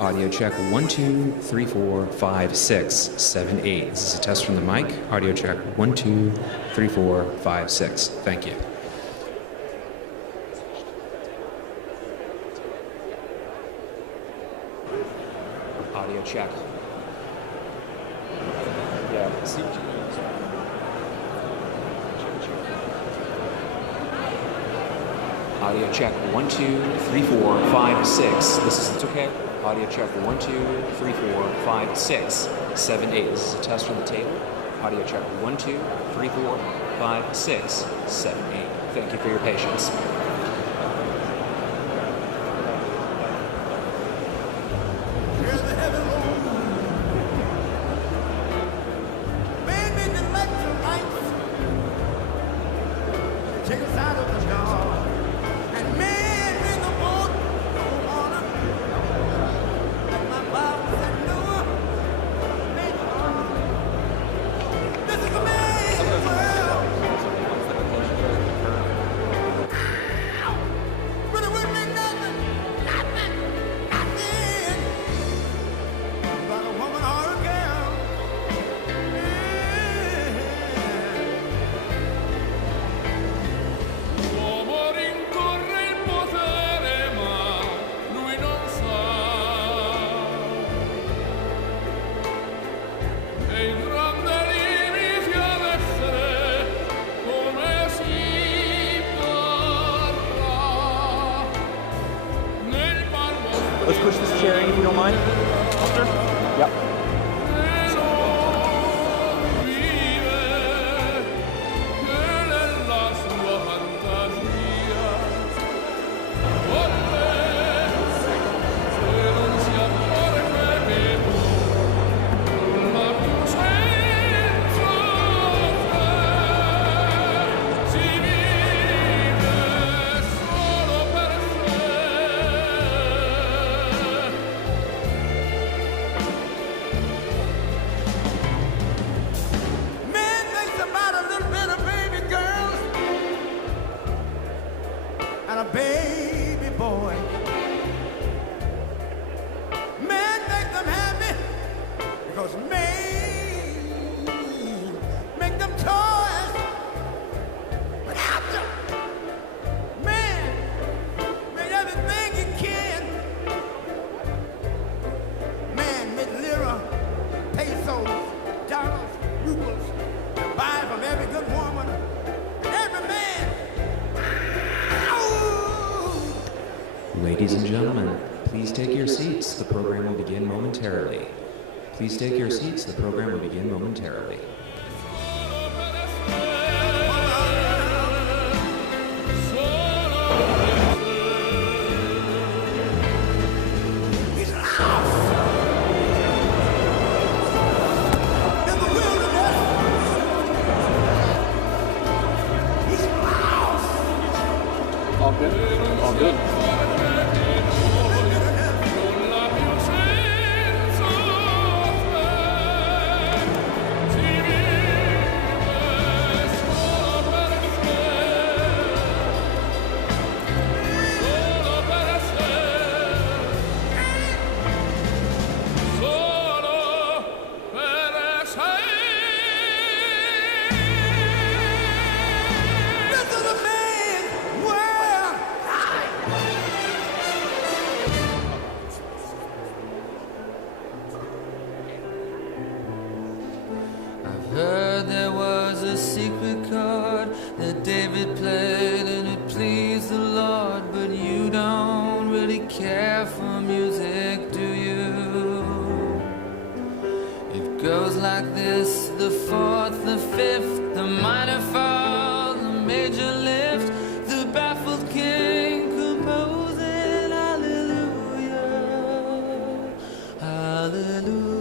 Audio check 1, 2, 3, 4, 5, 6, 7, 8. This is a test from the mic. Audio check 1, 2, 3, 4, 5, 6. Thank you. Audio check. Yeah, see. Audio check 1, 2, 3, 4, 5, 6. This is it's okay. Audio check 1, 2, 3, 4, 5, 6, 7, 8. This is a test from the table. Audio check 1, 2, 3, 4, 5, 6, 7, 8. Thank you for your patience. Let's push this chair in if you don't mind. Officer? Yep. A baby boy. Men make them happy because men make them toys. But after man make everything you can. Man make lira, pesos, dollars, rubles to buy from every good woman. Every man. Ladies and gentlemen, please take your seats. The program will begin momentarily. Please take your seats. The program will begin momentarily. All good? All good. Heard there was a secret chord that David played and it pleased the Lord, but you don't really care for music, do you? It goes like this: the fourth, the fifth, the minor fall, the major lift, the baffled king composing hallelujah, hallelujah.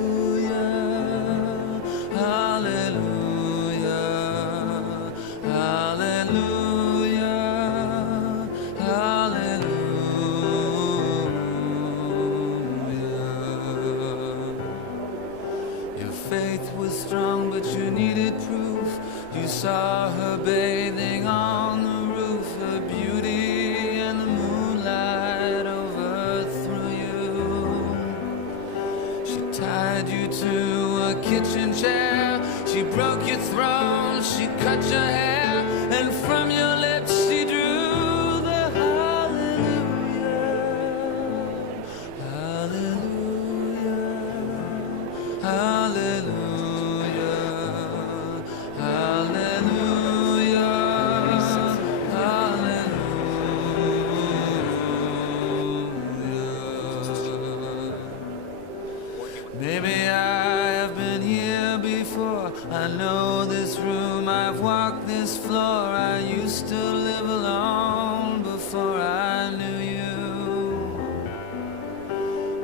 Faith was strong, but you needed proof. You saw her bathing on the roof, her beauty and the moonlight overthrew you. She broke your throne, she cut your hair, and from your lips she drew the hallelujah, hallelujah, hallelujah, hallelujah, hallelujah. Maybe I have been here before. I know this room, I've walked this floor. I used to live alone before I knew you.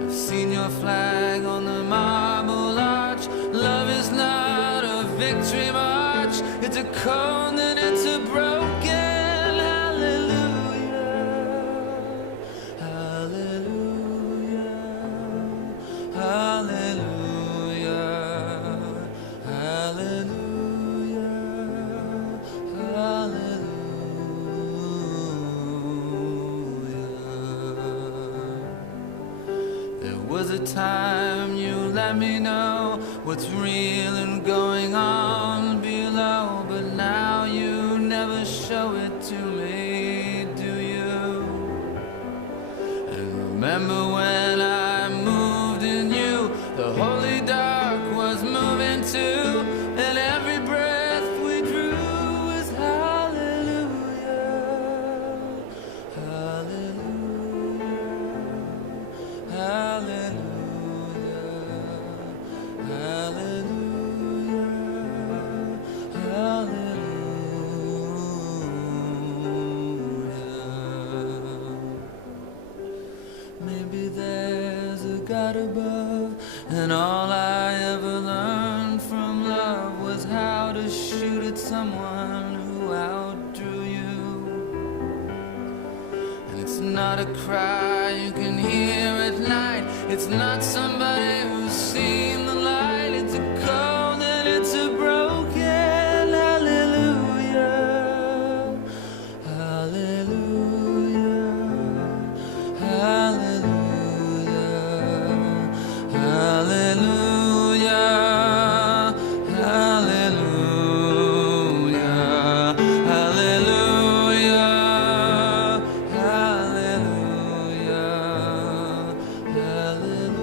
I've seen your flag on the marble arch. Love is not a victory march. It's a cone and it's a broken hallelujah, hallelujah, hallelujah, hallelujah, hallelujah. There was a time you let me know what's real and going on below, but now you never show it to me, do you? And remember when I moved in you, the holy dark was moving too, and every breath we drew was hallelujah, hallelujah, hallelujah, hallelujah, hallelujah. Maybe there's a God above, and all I ever learned from love was how to shoot at someone who outdrew you. And it's not a cry you can hear at night. It's not somebody who's seen the light. It's a cold and it's a broken hallelujah, hallelujah, hallelujah, hallelujah, hallelujah, hallelujah, hallelujah, hallelujah,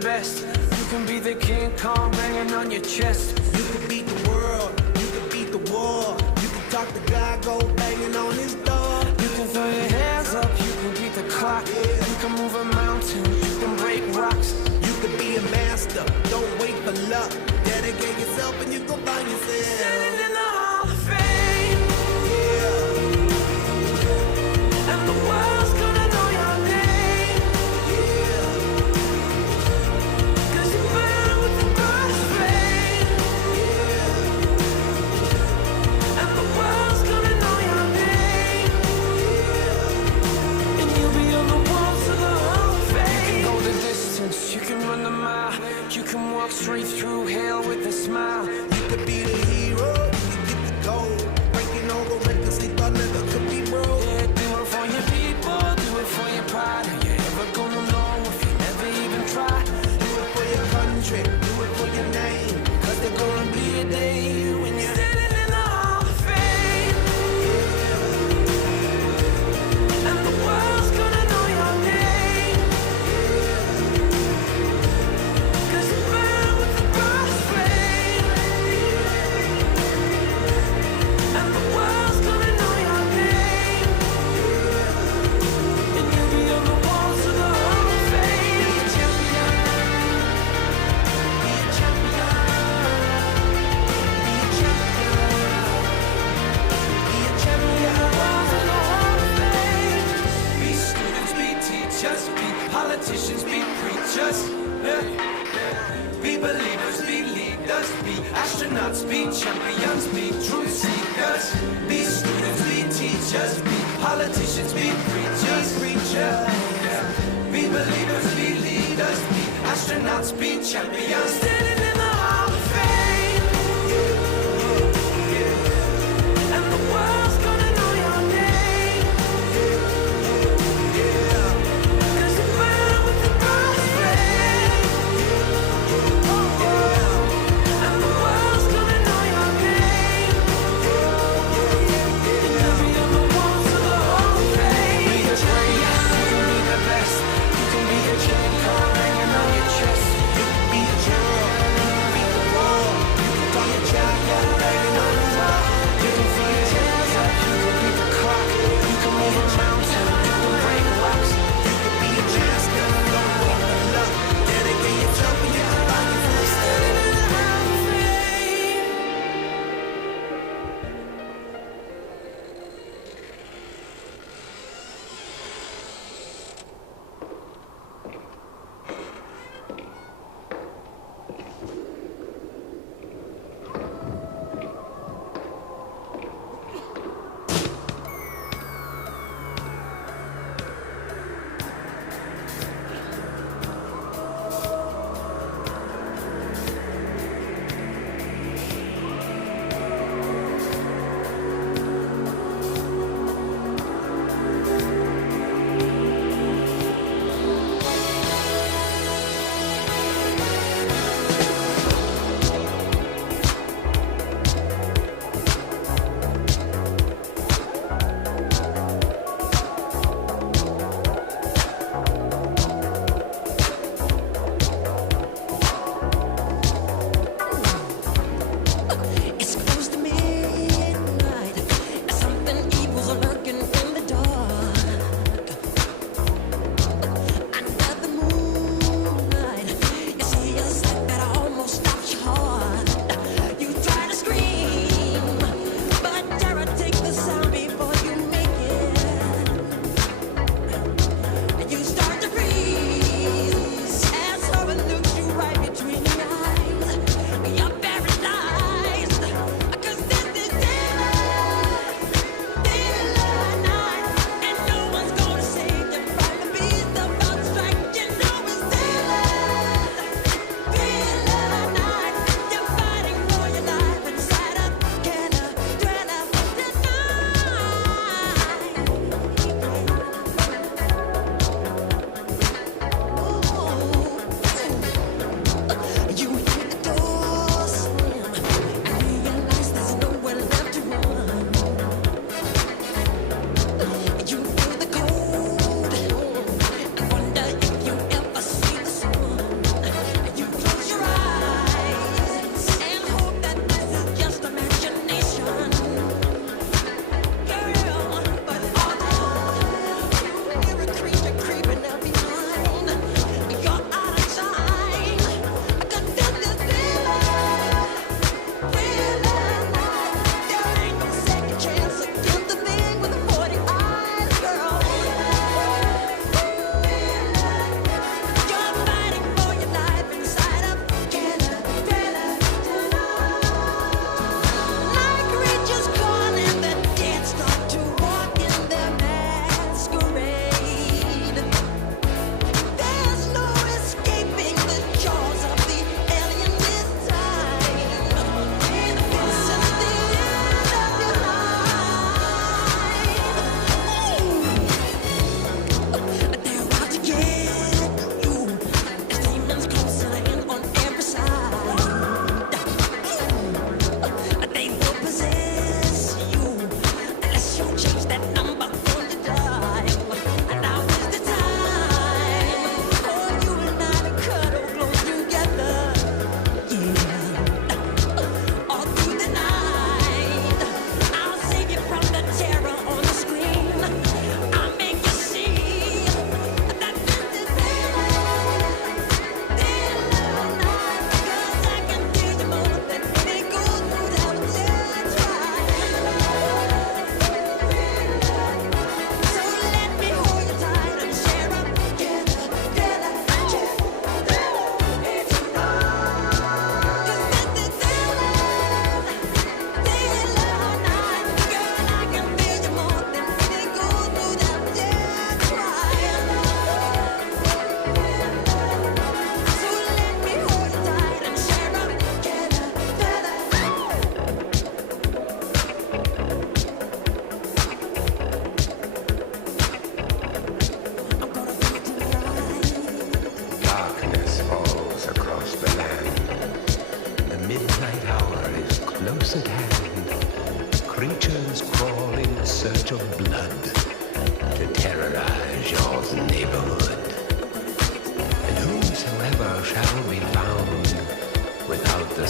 best. You can be the King Kong banging on your chest. You can beat the world, you can beat the war. You can talk to God, go banging on his door. You can throw your hands up, you can beat the clock. You can move a mountain, you can break rocks. You can be a master, don't wait for luck. Dedicate yourself and you gon' find yourself. Standing in the Hall of Fame, Yeah, and the world's gonna know your name. yeah, 'Cause you burn with the brightest flame, yeah, and the world's gonna know your name. And you'll be on the walls of the Hall of Fame. You can go the distance, you can run the mile. You can walk straight through hell with a smile. you could be the hero, you could get the gold. Breaking all the records they thought never could be broke. Yeah, do it for your people, do it for your pride. Are you ever gonna know if you never even try? Do it for your country, do it for your name. 'Cause there's gonna be a day when you're Standing in the Hall of Fame, and the world's gonna know your name. 'Cause you burn with the brightest flame, and the world's gonna know your name. And you'll be on the walls of the Hall of Fame. Be a champion, be a champion, be a champion, be a champion. On the walls of the Hall of Fame. Be students, be teachers, be politicians, be preachers. Be believers, be leaders, be astronauts, be champions, be truth seekers. Be students, be teachers, be politicians, be preachers, Be believers, be leaders, be astronauts, be champions. Standing in the Hall of Fame, and the world's gonna know your name. 'Cause you burn with the brightest flame, and the world's gonna know your name. And you'll be on the walls of the Hall of Fame. Be the greatest, you can be the best. You can be the King Kong hanging on your chest. be a hero,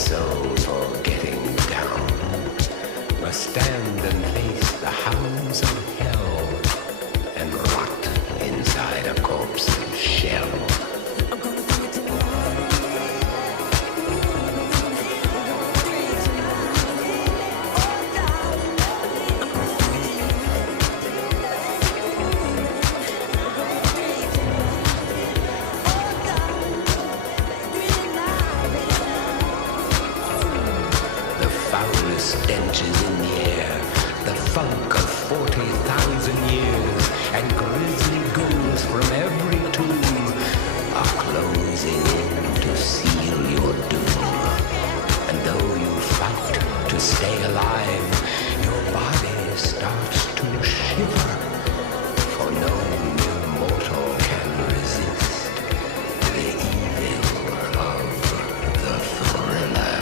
soul for getting down must stand and face the hounds of hell and rot inside a corpse's shell. Stenches in the air, the funk of 40,000 years, and grisly ghouls from every tomb are closing in to seal your doom. And though you fight to stay alive, your body starts to shiver, for no mortal can resist the evil of the thriller.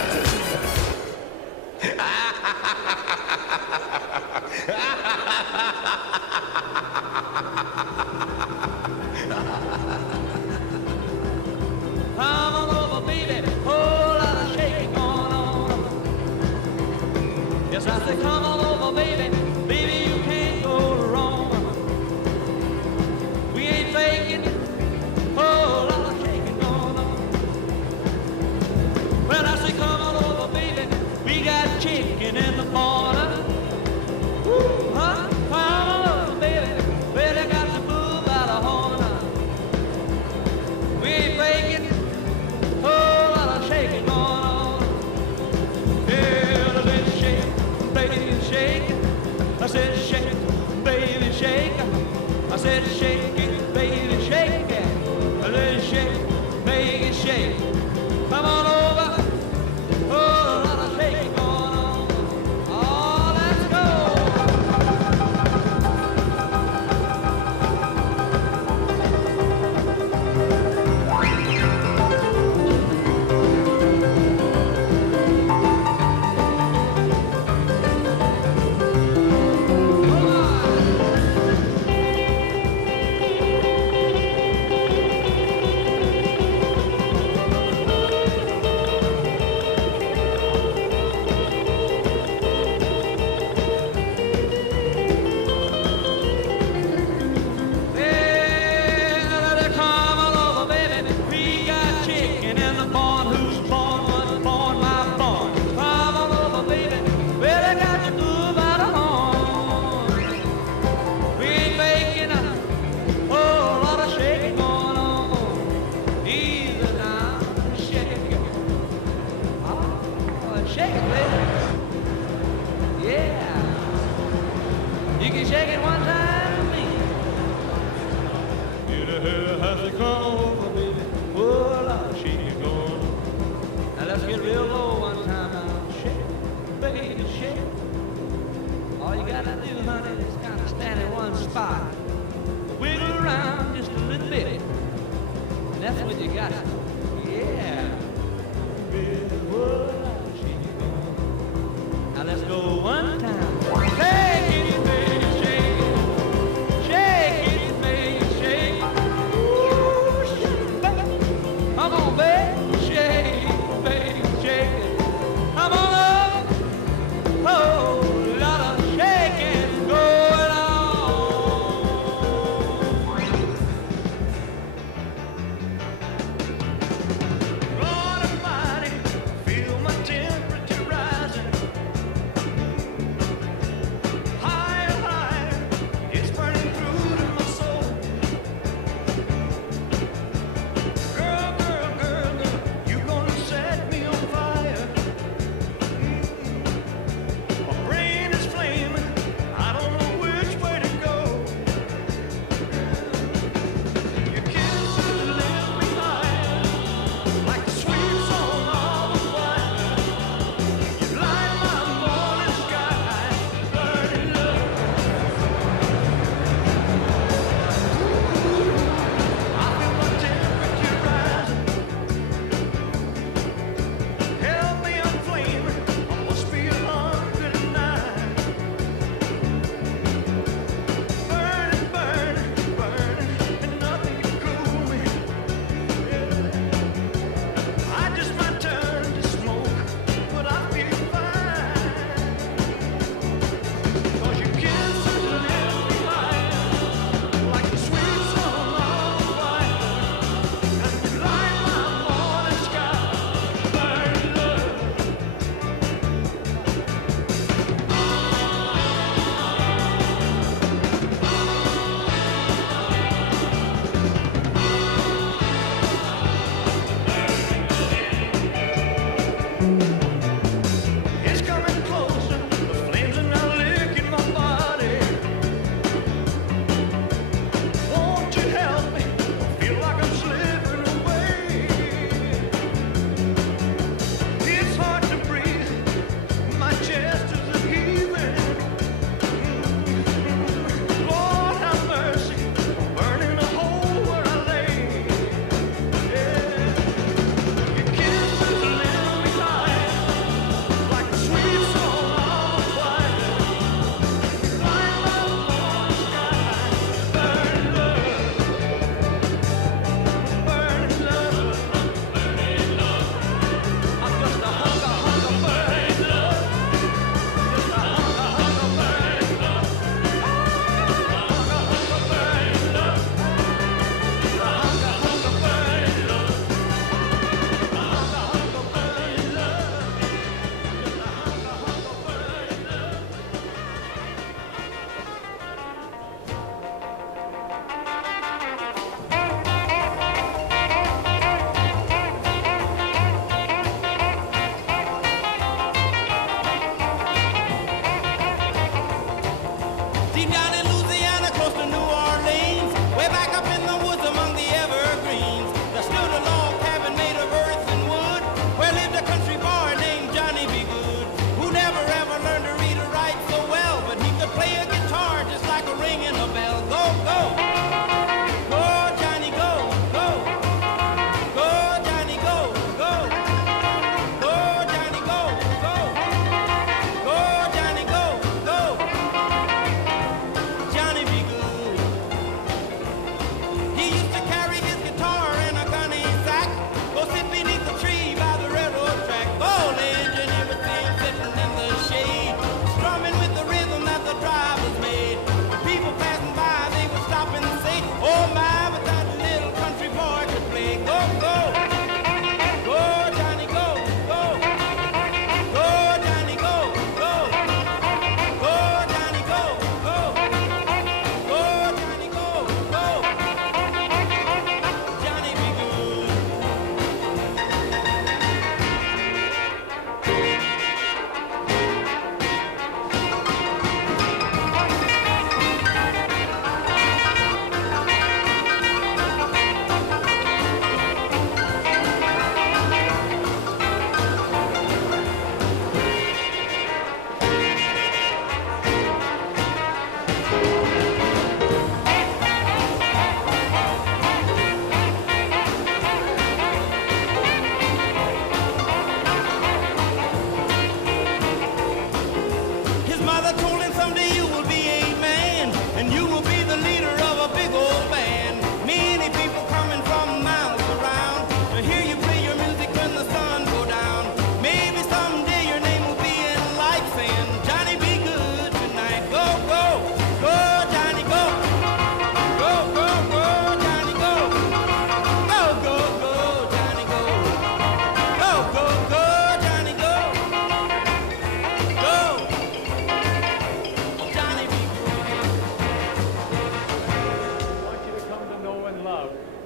Come on over, baby, whole lot of shaking going on. Yes, I say come on over, baby, baby, you can't go wrong. We ain't faking, whole lot of shaking going on. Well, I say come on over, baby, we got chicken in the corner. Woo, huh? Come on over, baby, well, they got the bull by the horn. We ain't faking, whole lot of shaking going on. Yeah, let's shake, baby, shake. I said shake, baby, shake. I said shake it, baby, shake it. Let's shake, baby, shake. Come on over, whole lot of shaking going on. Oh, let's go. Shake it, baby. Yeah. You can shake it one time with me. You know how to come over, baby. Oh, Lord, shake it going. Now let's get real low one time now. Shake it, baby, shake it. All you gotta do, honey, is kind of stand in one spot. Wiggle around just a little bit. And that's what you got. Yeah. Baby, whoa. Now let's go one time. Shake it, baby, shake it. Shake it, baby, shake it. Ooh, shake it, baby. Come on, baby, shake it, baby, shake it. Come on up. Oh, lot of shaking going on.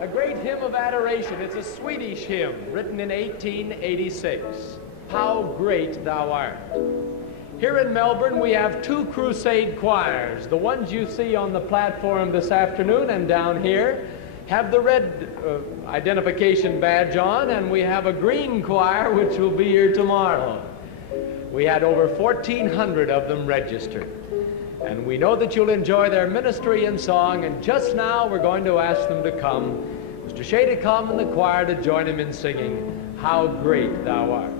A great hymn of adoration. It's a Swedish hymn written in 1886. How Great Thou Art. Here in Melbourne, we have two crusade choirs. The ones you see on the platform this afternoon and down here have the red identification badge on, and we have a green choir which will be here tomorrow. We had over 1,400 of them registered. And we know that you'll enjoy their ministry and song, and just now we're going to ask them to come. Mr. Shea to come and the choir to join him in singing, How Great Thou Art.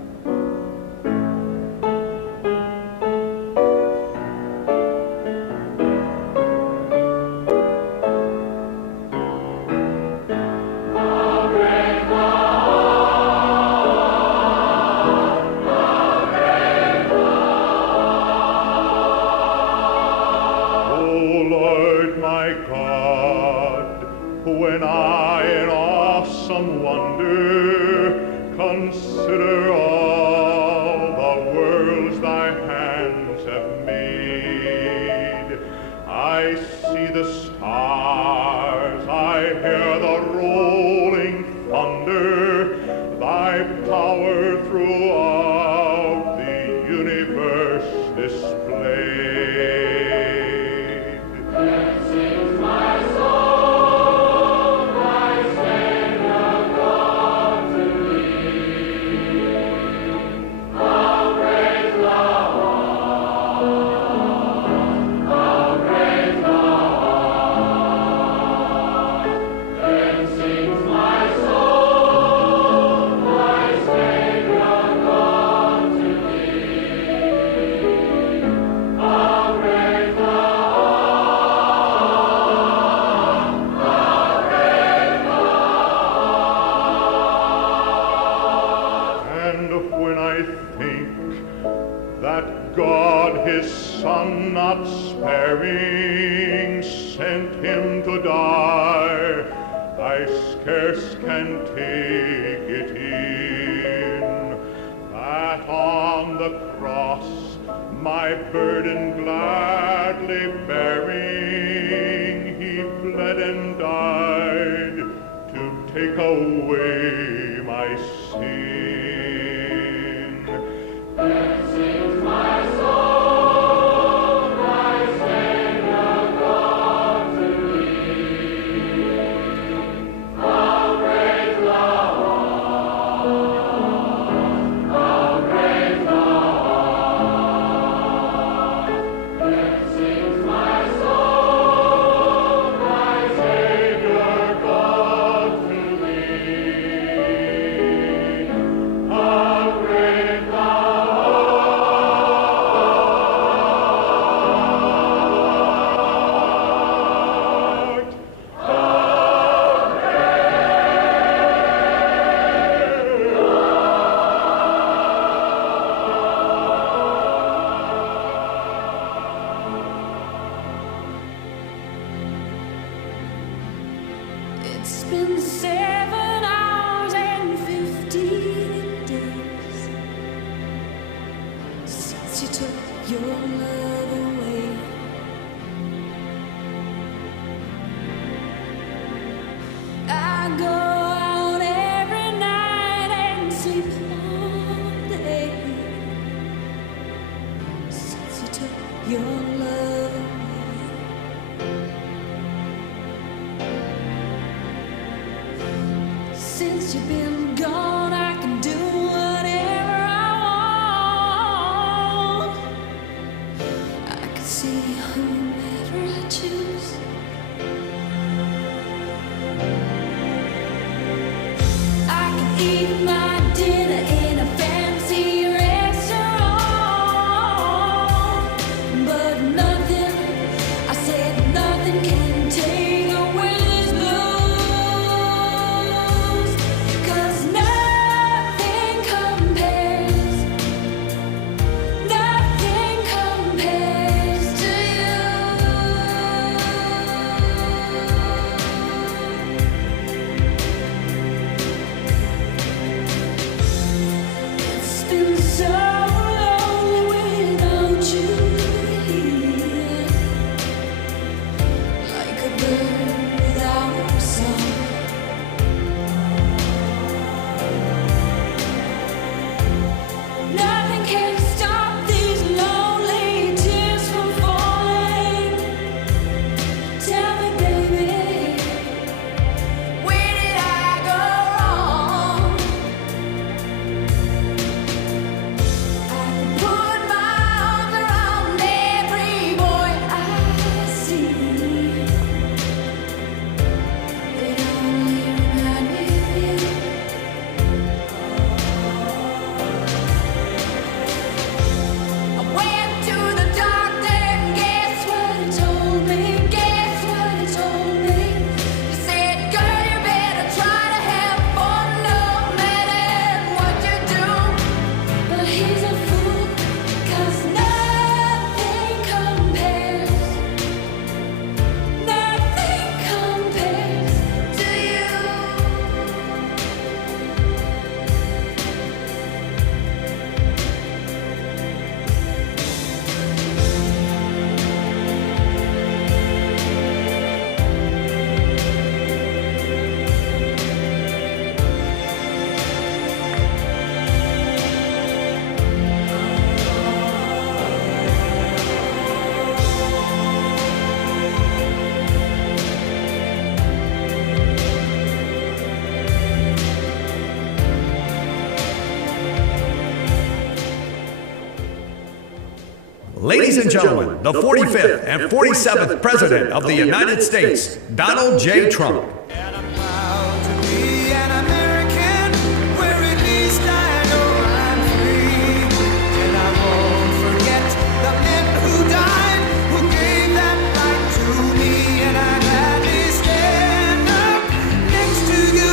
Ladies and gentlemen, the 45th and 47th President of the United States, Donald J. Trump. And I'm proud to be an American, where at least I know I'm free. And I won't forget the men who died, who gave that right to me. And I'd gladly stand up next to you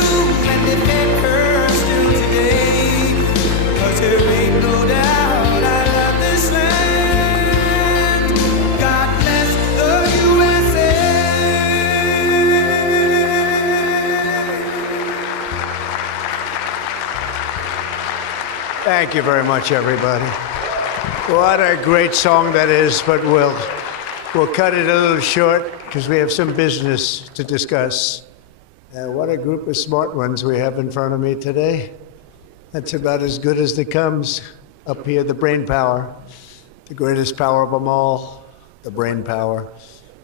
and defend her still today. 'Cause there ain't no doubt I love this land. God bless the USA. Thank you very much, everybody. What a great song that is, but we'll cut it a little short because we have some business to discuss. What a group of smart ones we have in front of me today. That's about as good as it comes. Up here, the brain power, the greatest power of them all, the brain power.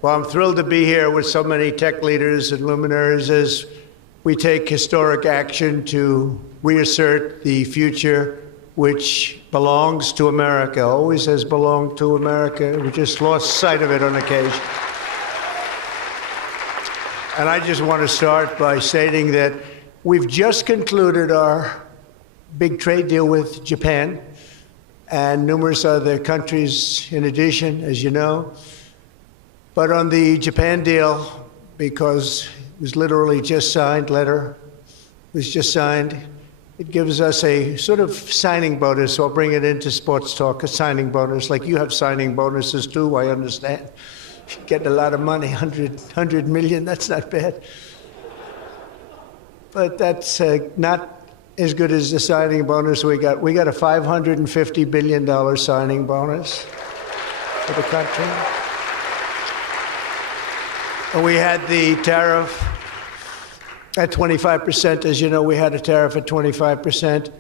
Well, I'm thrilled to be here with so many tech leaders and luminaries as we take historic action to reassert the future which belongs to America, always has belonged to America. We just lost sight of it on occasion. And I just want to start by stating that we've just concluded our big trade deal with Japan and numerous other countries in addition, as you know. But on the Japan deal, because it was literally just signed, was just signed, it gives us a sort of signing bonus. So I'll bring it into sports talk, a signing bonus. Like you have signing bonuses too, I understand. Getting a lot of money, 100 million, that's not bad. But that's not as good as the signing bonus we got. We got a $550 billion signing bonus for the country. And we had the tariff at 25%. As you know, we had a tariff at 25%.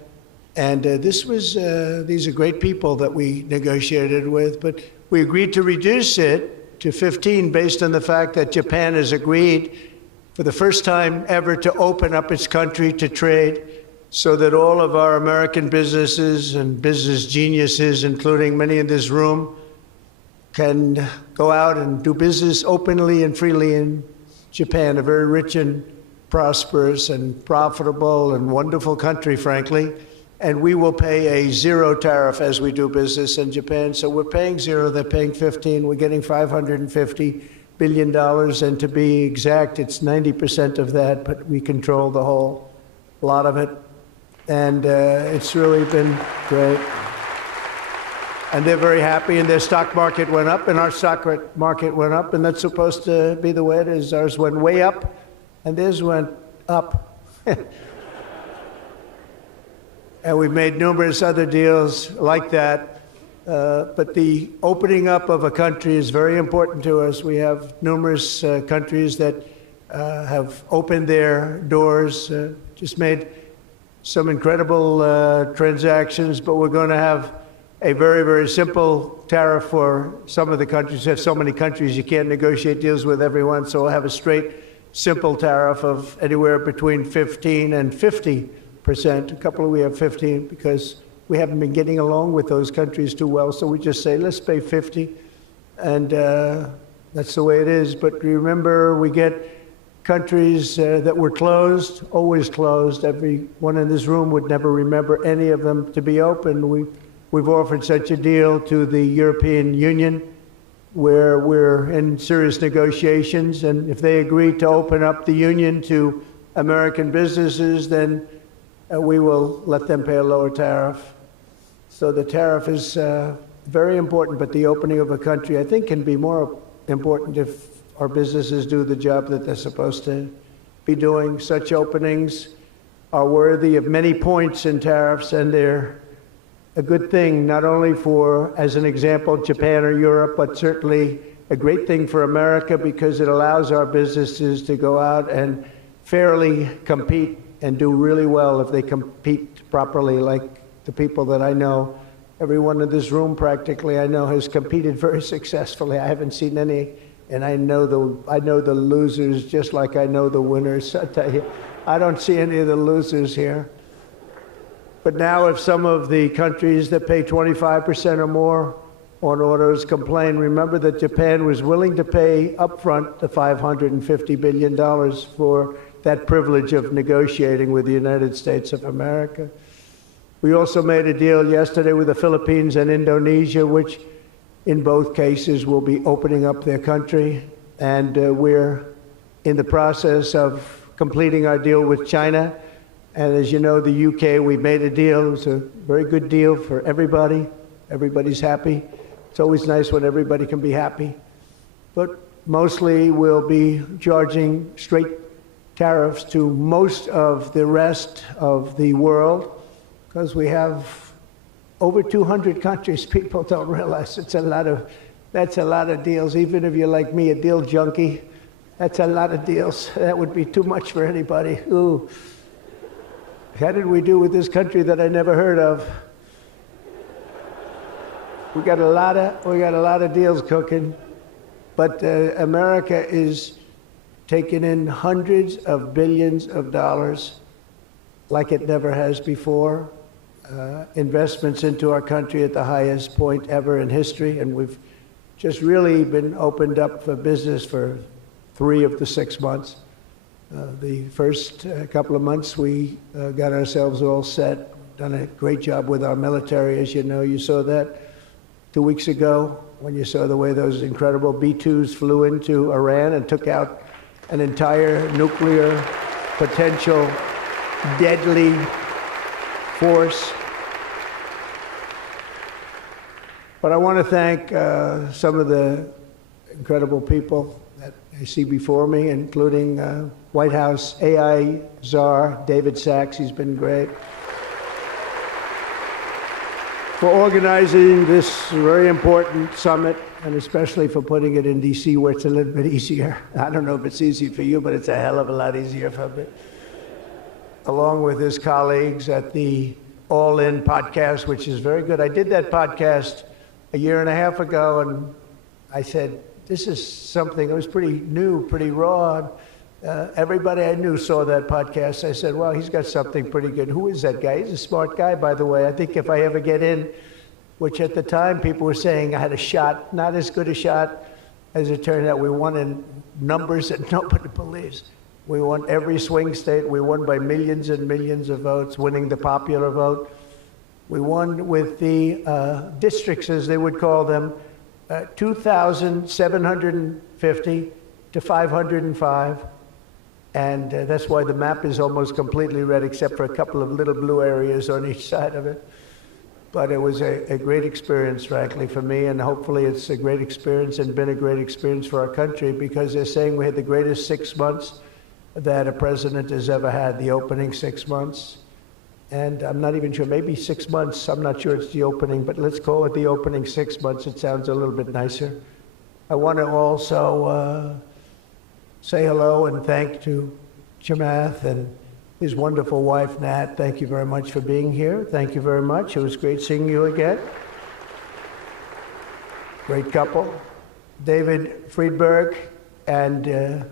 And these are great people that we negotiated with, but we agreed to reduce it to 15 based on the fact that Japan has agreed for the first time ever to open up its country to trade so that all of our American businesses and business geniuses, including many in this room, can go out and do business openly and freely in Japan, a very rich and prosperous and profitable and wonderful country, frankly. And we will pay a zero tariff as we do business in Japan. So we're paying zero, they're paying 15. We're getting $550 billion. And to be exact, it's 90% of that, but we control the whole lot of it. And it's really been great. And they're very happy, and their stock market went up, and our stock market went up, and that's supposed to be the way it is. Ours went way up, and theirs went up. And we've made numerous other deals like that. But the opening up of a country is very important to us. We have numerous countries that have opened their doors, just made some incredible transactions, but we're going to have a very, very simple tariff for some of the countries. There's so many countries you can't negotiate deals with everyone, so we'll have a straight, simple tariff of anywhere between 15 and 50%. A couple we have 15 because we haven't been getting along with those countries too well, so we just say, let's pay 50, and that's the way it is. But remember, we get countries that were closed, always closed. Everyone in this room would never remember any of them to be open. We've offered such a deal to the European Union where we're in serious negotiations, and if they agree to open up the union to American businesses, then we will let them pay a lower tariff. So the tariff is very important, but the opening of a country, I think, can be more important if our businesses do the job that they're supposed to be doing. Such openings are worthy of many points in tariffs, and they're a good thing, not only for, as an example, Japan or Europe, but certainly a great thing for America because it allows our businesses to go out and fairly compete and do really well if they compete properly, like the people that I know. Everyone in this room practically I know has competed very successfully. I haven't seen any, and I know the losers just like I know the winners. I tell you, I don't see any of the losers here. But now if some of the countries that pay 25% or more on autos complain. Remember that Japan was willing to pay upfront the $550 billion for that privilege of negotiating with the United States of America. We also made a deal yesterday with the Philippines and Indonesia, which in both cases will be opening up their country. And we're in the process of completing our deal with China. And as you know, the UK, we made a deal. It was a very good deal for everybody. Everybody's happy. It's always nice when everybody can be happy. But mostly we'll be charging straight tariffs to most of the rest of the world because we have over 200 countries. People don't realize that's a lot of deals. Even if you're like me, a deal junkie, that's a lot of deals. That would be too much for anybody. Ooh. How did we do with this country that I never heard of? We got a lot of deals cooking, but America is taking in hundreds of billions of dollars like it never has before. Investments into our country at the highest point ever in history, and we've just really been opened up for business for 3 of the 6 months. The first couple of months, we got ourselves all set, done a great job with our military. As you know, you saw that 2 weeks ago when you saw the way those incredible B-2s flew into Iran and took out an entire nuclear potential deadly force. But I want to thank some of the incredible people that I see before me, including White House AI czar David Sachs. He's been great for organizing this very important summit, and especially for putting it in D.C. where it's a little bit easier. I don't know if it's easy for you, but it's a hell of a lot easier for me. Along with his colleagues at the All In podcast, which is very good. I did that podcast a year and a half ago, and I said, this is something, it was pretty new, pretty raw. Everybody I knew saw that podcast. I said, well, he's got something pretty good. Who is that guy? He's a smart guy, by the way. I think if I ever get in, which at the time people were saying I had a shot, not as good a shot. As it turned out, we won in numbers that nobody believes. We won every swing state. We won by millions and millions of votes, winning the popular vote. We won with the districts, as they would call them, 2,750 to 505. And that's why the map is almost completely red, except for a couple of little blue areas on each side of it. But it was a great experience, frankly, for me, and hopefully it's a great experience and been a great experience for our country, because they're saying we had the greatest 6 months that a president has ever had, the opening 6 months. And I'm not even sure, maybe 6 months, I'm not sure it's the opening, but let's call it the opening 6 months. It sounds a little bit nicer. I want to also say hello and thank to Chamath and his wonderful wife, Nat. Thank you very much for being here. Thank you very much. It was great seeing you again. Great couple. David Friedberg and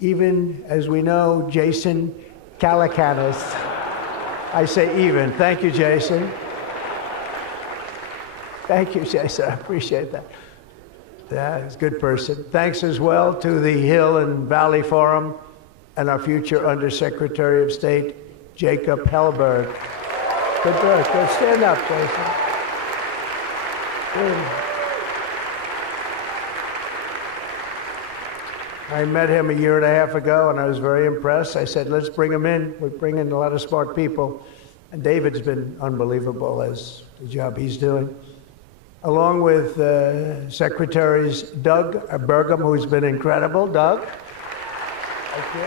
even, as we know, Jason Calacanis. I say even. Thank you, Jason. Thank you, Jason. I appreciate that. Yeah, he's a good person. Thanks as well to the Hill and Valley Forum and our future Undersecretary of State, Jacob Hellberg. Good work. Good. Stand up, Jason. Good. I met him a year and a half ago, and I was very impressed. I said, let's bring him in. We bring in a lot of smart people. And David's been unbelievable as the job he's doing. Along with Secretaries Doug Burgum, who's been incredible. Doug? Thank you.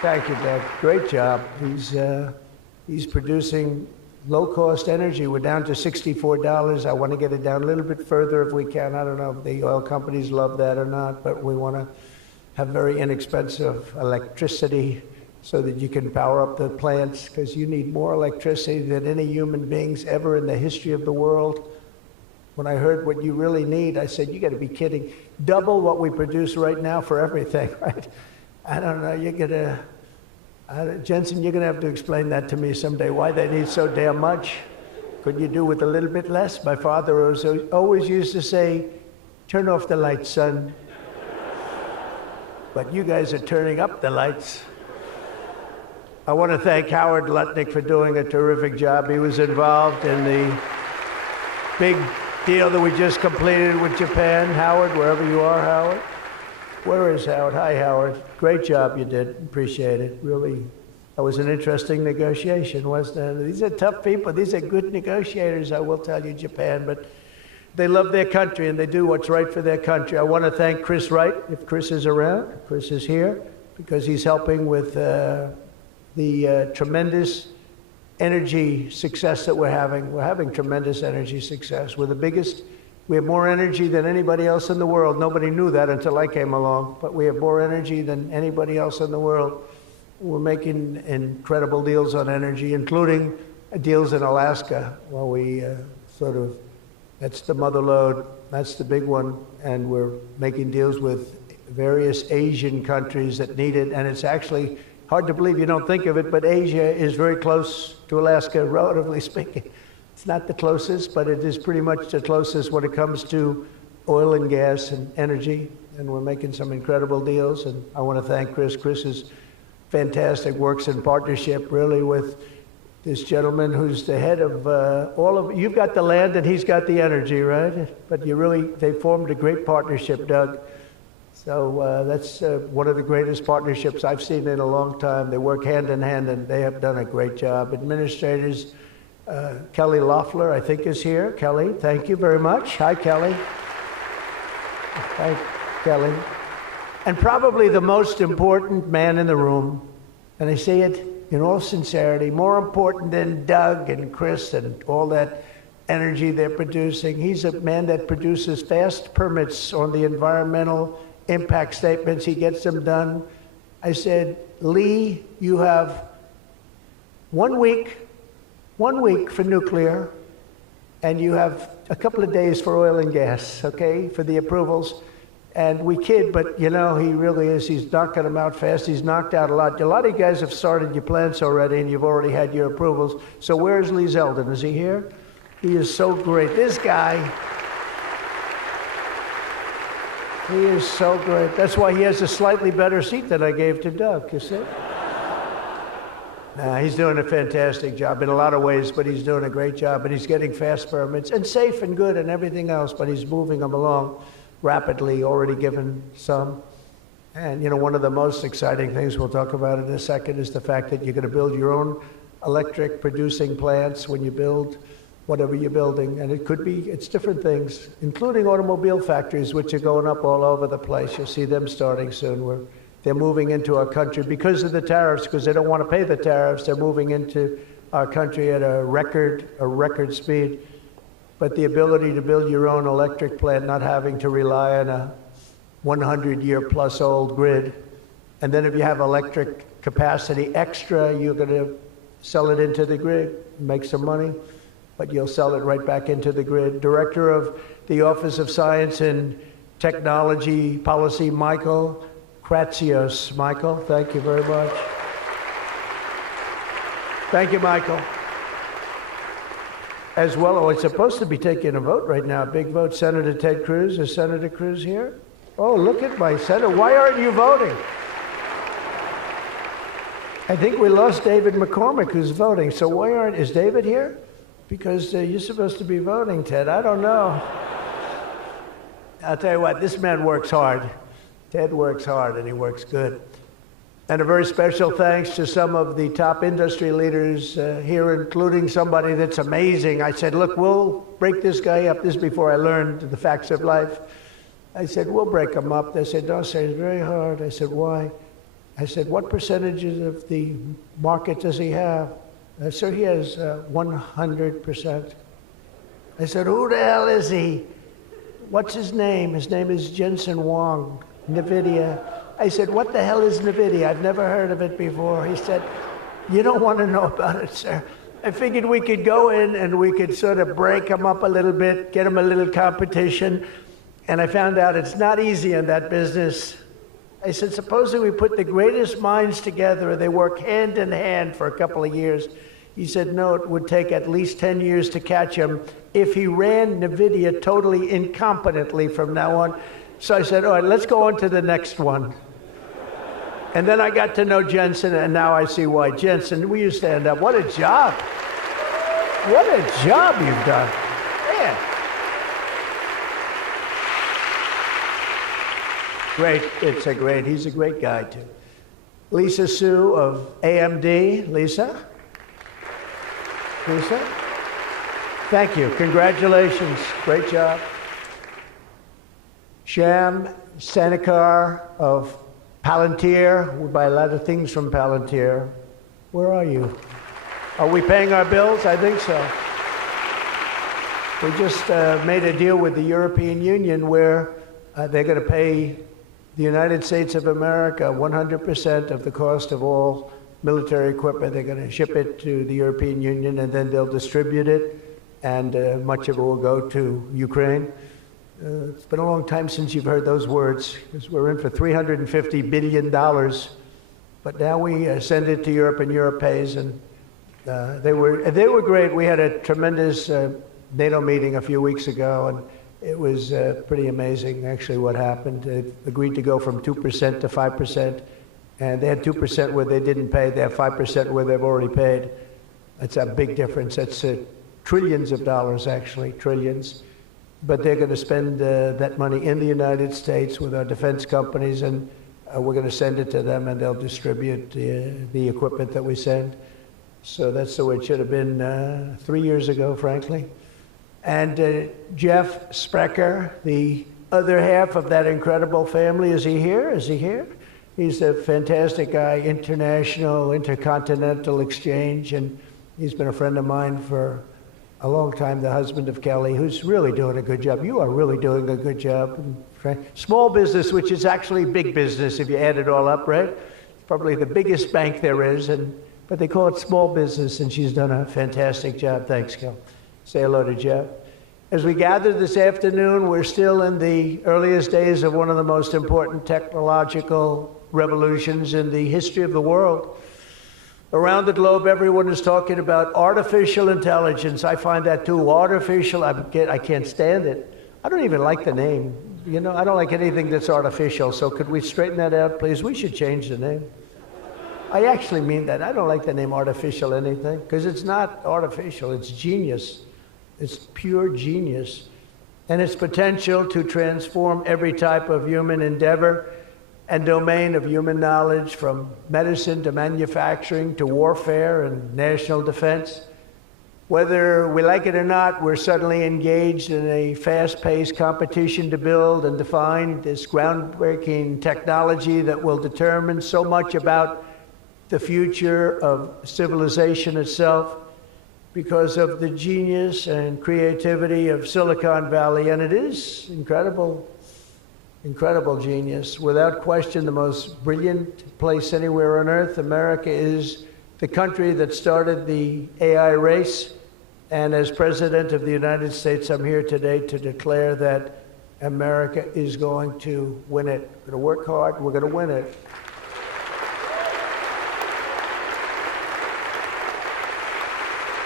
Thank you, Doug. Great job. He's producing low-cost energy. We're down to $64. I want to get it down a little bit further if we can. I don't know if the oil companies love that or not, but we want to have very inexpensive electricity so that you can power up the plants, because you need more electricity than any human beings ever in the history of the world. When I heard what you really need, I said, you got to be kidding. Double what we produce right now for everything, right? I don't know, Jensen, you're going to have to explain that to me someday, why they need so damn much. Could you do with a little bbit less? My father always used to say, turn off the lights, son. But you guys are turning up the lights. I want to thank Howard Lutnick for doing a terrific job. He was involved in the big deal that we just completed with Japan. Howard, wherever you are, Howard. Where is Howard? Hi, Howard. Great job you did. Appreciate it. Really, that was an interesting negotiation, wasn't it? These are tough people. These are good negotiators, I will tell you, Japan. But they love their country, and they do what's right for their country. I want to thank Chris Wright, if Chris is around. Chris is here, because he's helping with the tremendous energy success that we're having. We're having tremendous energy success. We're the biggest. We have more energy than anybody else in the world. Nobody knew that until I came along, but we have more energy than anybody else in the world. We're making incredible deals on energy, including deals in Alaska. Well, we that's the mother lode, that's the big one, and we're making deals with various Asian countries that need it, and it's actually hard to believe, you don't think of it, but Asia is very close to Alaska, relatively speaking. It's not the closest, but it is pretty much the closest when it comes to oil and gas and energy, and we're making some incredible deals, and I want to thank Chris. Chris is fantastic, works in partnership really with this gentleman who's the head of all of, you've got the land and he's got the energy, right? But they formed a great partnership, Doug. So that's one of the greatest partnerships I've seen in a long time. They work hand in hand, and they have done a great job. Administrators, Kelly Loeffler, I think, is here. Kelly, thank you very much. Hi, Kelly. Hi, Kelly. And probably the most important man in the room, and I say it in all sincerity, more important than Doug and Chris and all that energy they're producing. He's a man that produces fast permits on the environmental impact statements. He gets them done. I said, Lee, you have 1 week for nuclear, and you have a couple of days for oil and gas, okay, for the approvals. And we kid, but you know, he really is. He's knocking them out fast. He's knocked out a lot. A lot of you guys have started your plants already, and you've already had your approvals. So where's Lee Zeldin? Is he here? He is so great. This guy, he is so great. That's why he has a slightly better seat than I gave to Doug, you see? He's doing a fantastic job in a lot of ways, but he's doing a great job, and he's getting fast permits, and safe and good and everything else, but he's moving them along rapidly, already given some. And you know, one of the most exciting things we'll talk about in a second is the fact that you're going to build your own electric producing plants when you build whatever you're building. And it could be, it's different things, including automobile factories, which are going up all over the place. You'll see them starting soon. They're moving into our country because of the tariffs, because they don't want to pay the tariffs. They're moving into our country at a record speed. But the ability to build your own electric plant, not having to rely on a 100-year-plus old grid. And then if you have electric capacity extra, you're going to sell it into the grid, make some money, but you'll sell it right back into the grid. Director of the Office of Science and Technology Policy, Michael Kratsios. Michael, thank you very much. Thank you, Michael. As well, it's supposed to be taking a vote right now, a big vote. Senator Ted Cruz. Is Senator Cruz here? Oh, look at my senator. Why aren't you voting? I think we lost David McCormick, who's voting. So why is David here? Because you're supposed to be voting, Ted. I don't know. I'll tell you what, this man works hard. Ted works hard, and he works good. And a very special thanks to some of the top industry leaders here, including somebody that's amazing. I said, look, we'll break this guy up. This is before I learned the facts of life. I said, we'll break him up. They said, no, sir, it's very hard. I said, why? I said, what percentages of the market does he have? Sir, he has 100%. I said, who the hell is he? What's his name? His name is Jensen Huang, NVIDIA. I said, what the hell is NVIDIA? I've never heard of it before. He said, you don't want to know about it, sir. I figured we could go in and we could sort of break him up a little bit, get him a little competition. And I found out it's not easy in that business. I said, supposing we put the greatest minds together and they work hand in hand for a couple of years, He said, no, it would take at least 10 years to catch him if he ran NVIDIA totally incompetently from now on. So I said, all right, let's go on to the next one. And then I got to know Jensen, and now I see why. Jensen, will you stand up? What a job. What a job you've done. Yeah. Great. He's a great guy, too. Lisa Su of AMD. Lisa? Thank you. Congratulations. Great job. Sham Sanikar of Palantir. We buy a lot of things from Palantir. Where are you? Are we paying our bills? I think so. We just made a deal with the European Union where they're going to pay the United States of America 100% of the cost of all military equipment. They're going to ship it to the European Union, and then they'll distribute it, and much of it will go to Ukraine. It's been a long time since you've heard those words, because we're in for $350 billion. But now we send it to Europe, and Europe pays, and they were great. We had a tremendous NATO meeting a few weeks ago, and it was pretty amazing, actually, what happened. They agreed to go from 2% to 5%, and they had 2% where they didn't pay. They have 5% where they've already paid. That's a big difference. That's trillions of dollars, actually, trillions. But they're going to spend that money in the United States with our defense companies, and we're going to send it to them, and they'll distribute the equipment that we send. So that's the way it should have been 3 years ago, frankly. And Jeff Sprecher, the other half of that incredible family, is he here? He's a fantastic guy, international, intercontinental exchange, and he's been a friend of mine for a long time, the husband of Kelly, who's really doing a good job. You are really doing a good job. Small business, which is actually big business if you add it all up, right? It's probably the biggest bank there is, but they call it small business, and she's done a fantastic job. Thanks, Kel. Say hello to Jeff. As we gather this afternoon, we're still in the earliest days of one of the most important technological revolutions in the history of the world. Around the globe, everyone is talking about artificial intelligence. I find that too. Artificial, I can't stand it. I don't even like the name. You know, I don't like anything that's artificial. So could we straighten that out, please? We should change the name. I actually mean that. I don't like the name artificial anything, because it's not artificial. It's genius. It's pure genius. And its potential to transform every type of human endeavor and domain of human knowledge, from medicine to manufacturing to warfare and national defense. Whether we like it or not, we're suddenly engaged in a fast-paced competition to build and define this groundbreaking technology that will determine so much about the future of civilization itself, because of the genius and creativity of Silicon Valley. And it is incredible genius. Without question, the most brilliant place anywhere on earth. America is the country that started the AI race. And as President of the United States, I'm here today to declare that America is going to win it. We're going to work hard. We're going to win it.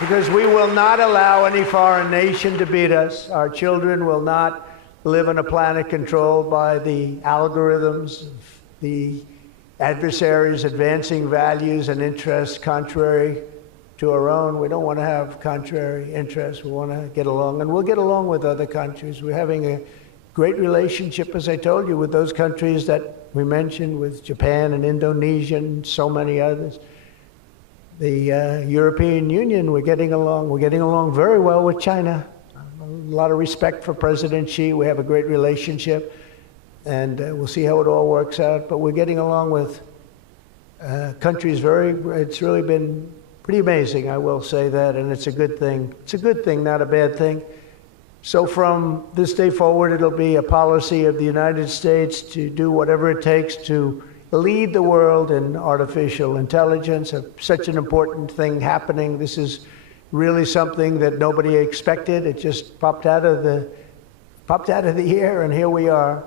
Because we will not allow any foreign nation to beat us. Our children will not live on a planet controlled by the algorithms, the adversaries advancing values and interests contrary to our own. We don't want to have contrary interests. We want to get along, and we'll get along with other countries. We're having a great relationship, as I told you, with those countries that we mentioned, with Japan and Indonesia and so many others. The European Union, we're getting along very well with China. A lot of respect for President Xi. We have a great relationship, and we'll see how it all works out. But we're getting along with countries it's really been pretty amazing, I will say that, and it's a good thing. It's a good thing, not a bad thing. So from this day forward, it'll be a policy of the United States to do whatever it takes to lead the world in artificial intelligence, such an important thing happening. This is really something that nobody expected. It just popped out of the air, and here we are.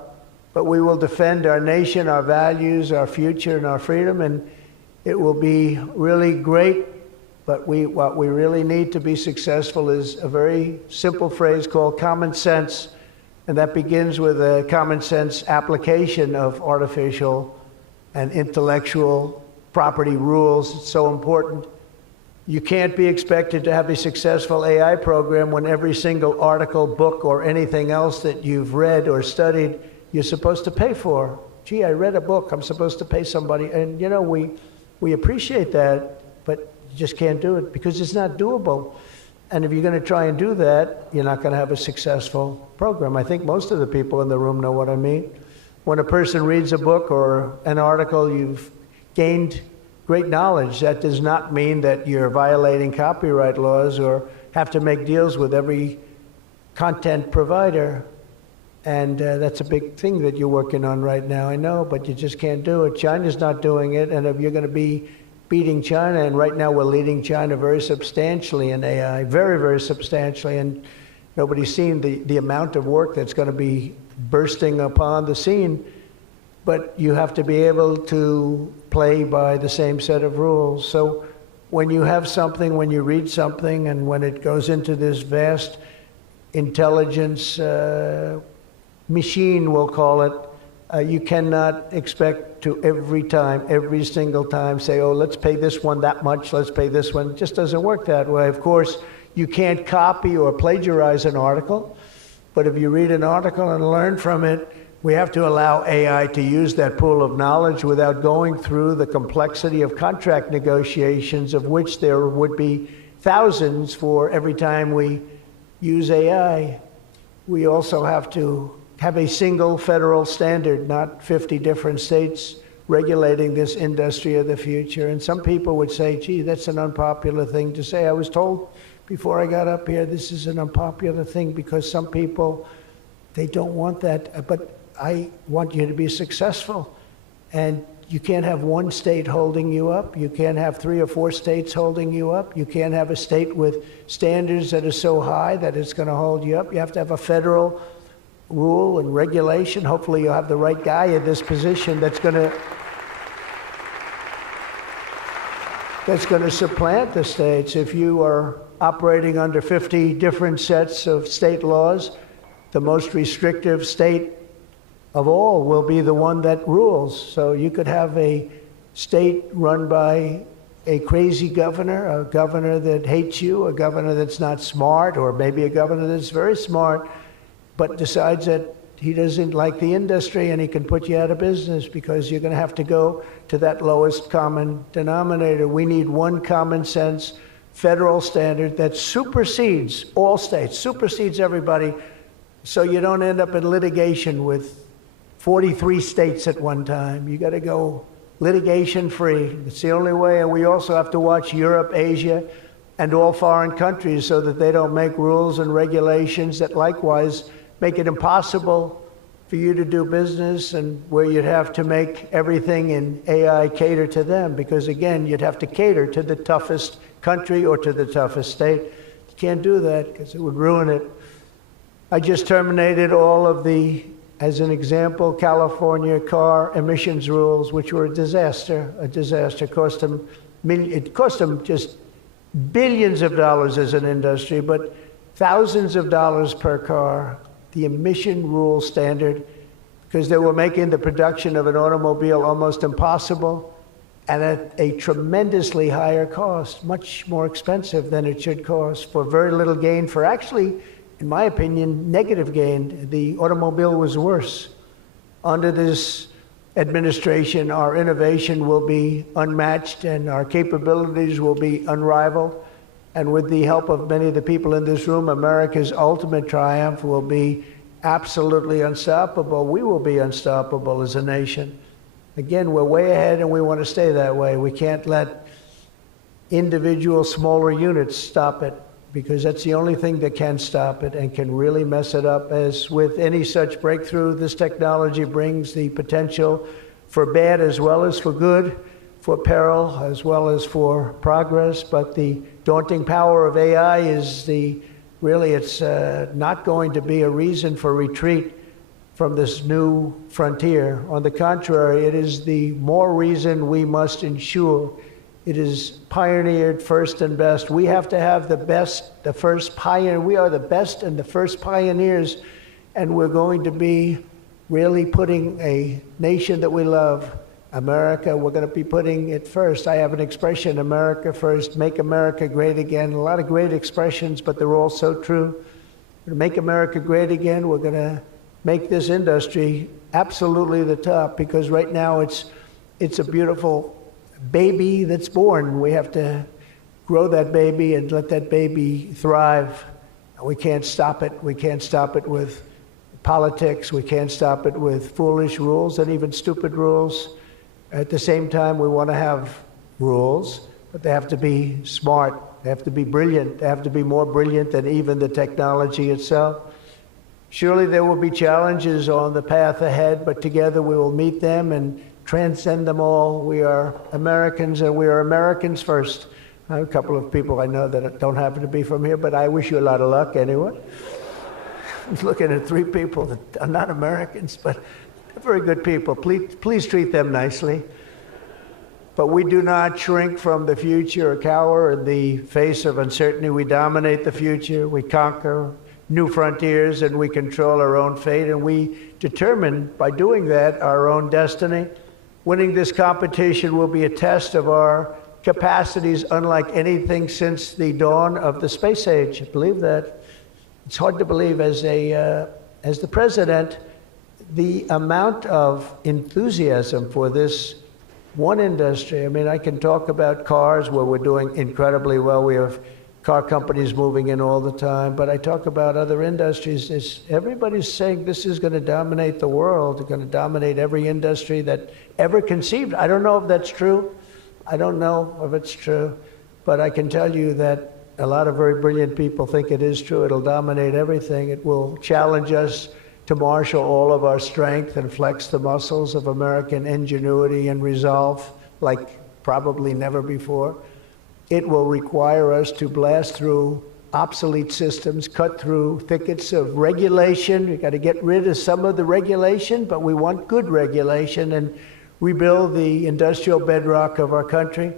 But we will defend our nation, our values, our future, and our freedom, and it will be really great But what we really need to be successful is a very simple phrase called common sense, and that begins with a common sense application of artificial and intellectual property rules. It's so important. You can't be expected to have a successful AI program when every single article, book, or anything else that you've read or studied, you're supposed to pay for. Gee, I read a book, I'm supposed to pay somebody. And you know, we appreciate that, but you just can't do it because it's not doable. And if you're going to try and do that, you're not going to have a successful program. I think most of the people in the room know what I mean. When a person reads a book or an article, you've gained great knowledge. That does not mean that you're violating copyright laws or have to make deals with every content provider. And that's a big thing that you're working on right now, I know, but you just can't do it. China's not doing it, and if you're going to be beating China, and right now we're leading China very substantially in AI, very, very substantially, and nobody's seen the amount of work that's going to be bursting upon the scene, but you have to be able to play by the same set of rules. So when you have something, when you read something, and when it goes into this vast intelligence machine, we'll call it, you cannot expect to every single time say, oh, let's pay this one that much, let's pay this one. It just doesn't work that way. Of course, you can't copy or plagiarize an article, but if you read an article and learn from it, we have to allow AI to use that pool of knowledge without going through the complexity of contract negotiations, of which there would be thousands for every time we use AI. We also have to have a single federal standard, not 50 different states regulating this industry of the future. And some people would say, gee, that's an unpopular thing to say. I was told before I got up here, this is an unpopular thing because some people, they don't want that. But I want you to be successful. And you can't have one state holding you up. You can't have 3 or 4 states holding you up. You can't have a state with standards that are so high that it's going to hold you up. You have to have a federal rule and regulation. Hopefully you'll have the right guy in this position that's going to supplant the states. If you are operating under 50 different sets of state laws, the most restrictive state of all will be the one that rules. So you could have a state run by a crazy governor, a governor that hates you, a governor that's not smart, or maybe a governor that's very smart, but decides that he doesn't like the industry and he can put you out of business because you're going to have to go to that lowest common denominator. We need one common sense federal standard that supersedes all states, supersedes everybody, so you don't end up in litigation with 43 states at one time. You got to go litigation free. It's the only way. And we also have to watch Europe, Asia, and all foreign countries so that they don't make rules and regulations that likewise make it impossible for you to do business, and where you'd have to make everything in AI cater to them, because again, you'd have to cater to the toughest country or to the toughest state. You can't do that because it would ruin it. I just terminated all of the, as an example, California car emissions rules, which were a disaster. It cost them just billions of dollars as an industry, but thousands of dollars per car. The emission rule standard, because they were making the production of an automobile almost impossible and at a tremendously higher cost, much more expensive than it should cost, for very little gain, for actually, in my opinion, negative gain. The automobile was worse. Under this administration, our innovation will be unmatched and our capabilities will be unrivaled. And with the help of many of the people in this room, America's ultimate triumph will be absolutely unstoppable. We will be unstoppable as a nation. Again, we're way ahead and we want to stay that way. We can't let individual smaller units stop it, because that's the only thing that can stop it and can really mess it up. As with any such breakthrough, this technology brings the potential for bad as well as for good, for peril as well as for progress. But the daunting power of AI is it's not going to be a reason for retreat from this new frontier. On the contrary, it is the more reason we must ensure It is pioneered first and best. We have to have the best, the first pioneer. We are the best and the first pioneers, and we're going to be really putting a nation that we love, America, we're going to be putting it first. I have an expression, America first, make America great again. A lot of great expressions, but they're all so true. To make America great again, we're going to make this industry absolutely the top, because right now it's a beautiful baby that's born. We have to grow that baby and let that baby thrive. We can't stop it. We can't stop it with politics. We can't stop it with foolish rules and even stupid rules. At the same time, we want to have rules, but they have to be smart. They have to be brilliant. They have to be more brilliant than even the technology itself. Surely there will be challenges on the path ahead, but together we will meet them and transcend them all. We are Americans, and we are Americans first. I have a couple of people I know that don't happen to be from here, but I wish you a lot of luck anyway. I'm looking at 3 people that are not Americans, but they're very good people. Please treat them nicely. But we do not shrink from the future or cower in the face of uncertainty. We dominate the future. We conquer new frontiers, and we control our own fate, and we determine by doing that our own destiny. Winning this competition will be a test of our capacities unlike anything since the dawn of the space age. I believe that. It's hard to believe as the president, the amount of enthusiasm for this one industry. I mean, I can talk about cars where we're doing incredibly well. We have car companies moving in all the time, but I talk about other industries. Everybody's saying this is going to dominate the world. It's going to dominate every industry that ever conceived. I don't know if that's true. I don't know if it's true, but I can tell you that a lot of very brilliant people think it is true. It'll dominate everything. It will challenge us to marshal all of our strength and flex the muscles of American ingenuity and resolve like probably never before. It will require us to blast through obsolete systems, cut through thickets of regulation. We've got to get rid of some of the regulation, but we want good regulation and rebuild the industrial bedrock of our country.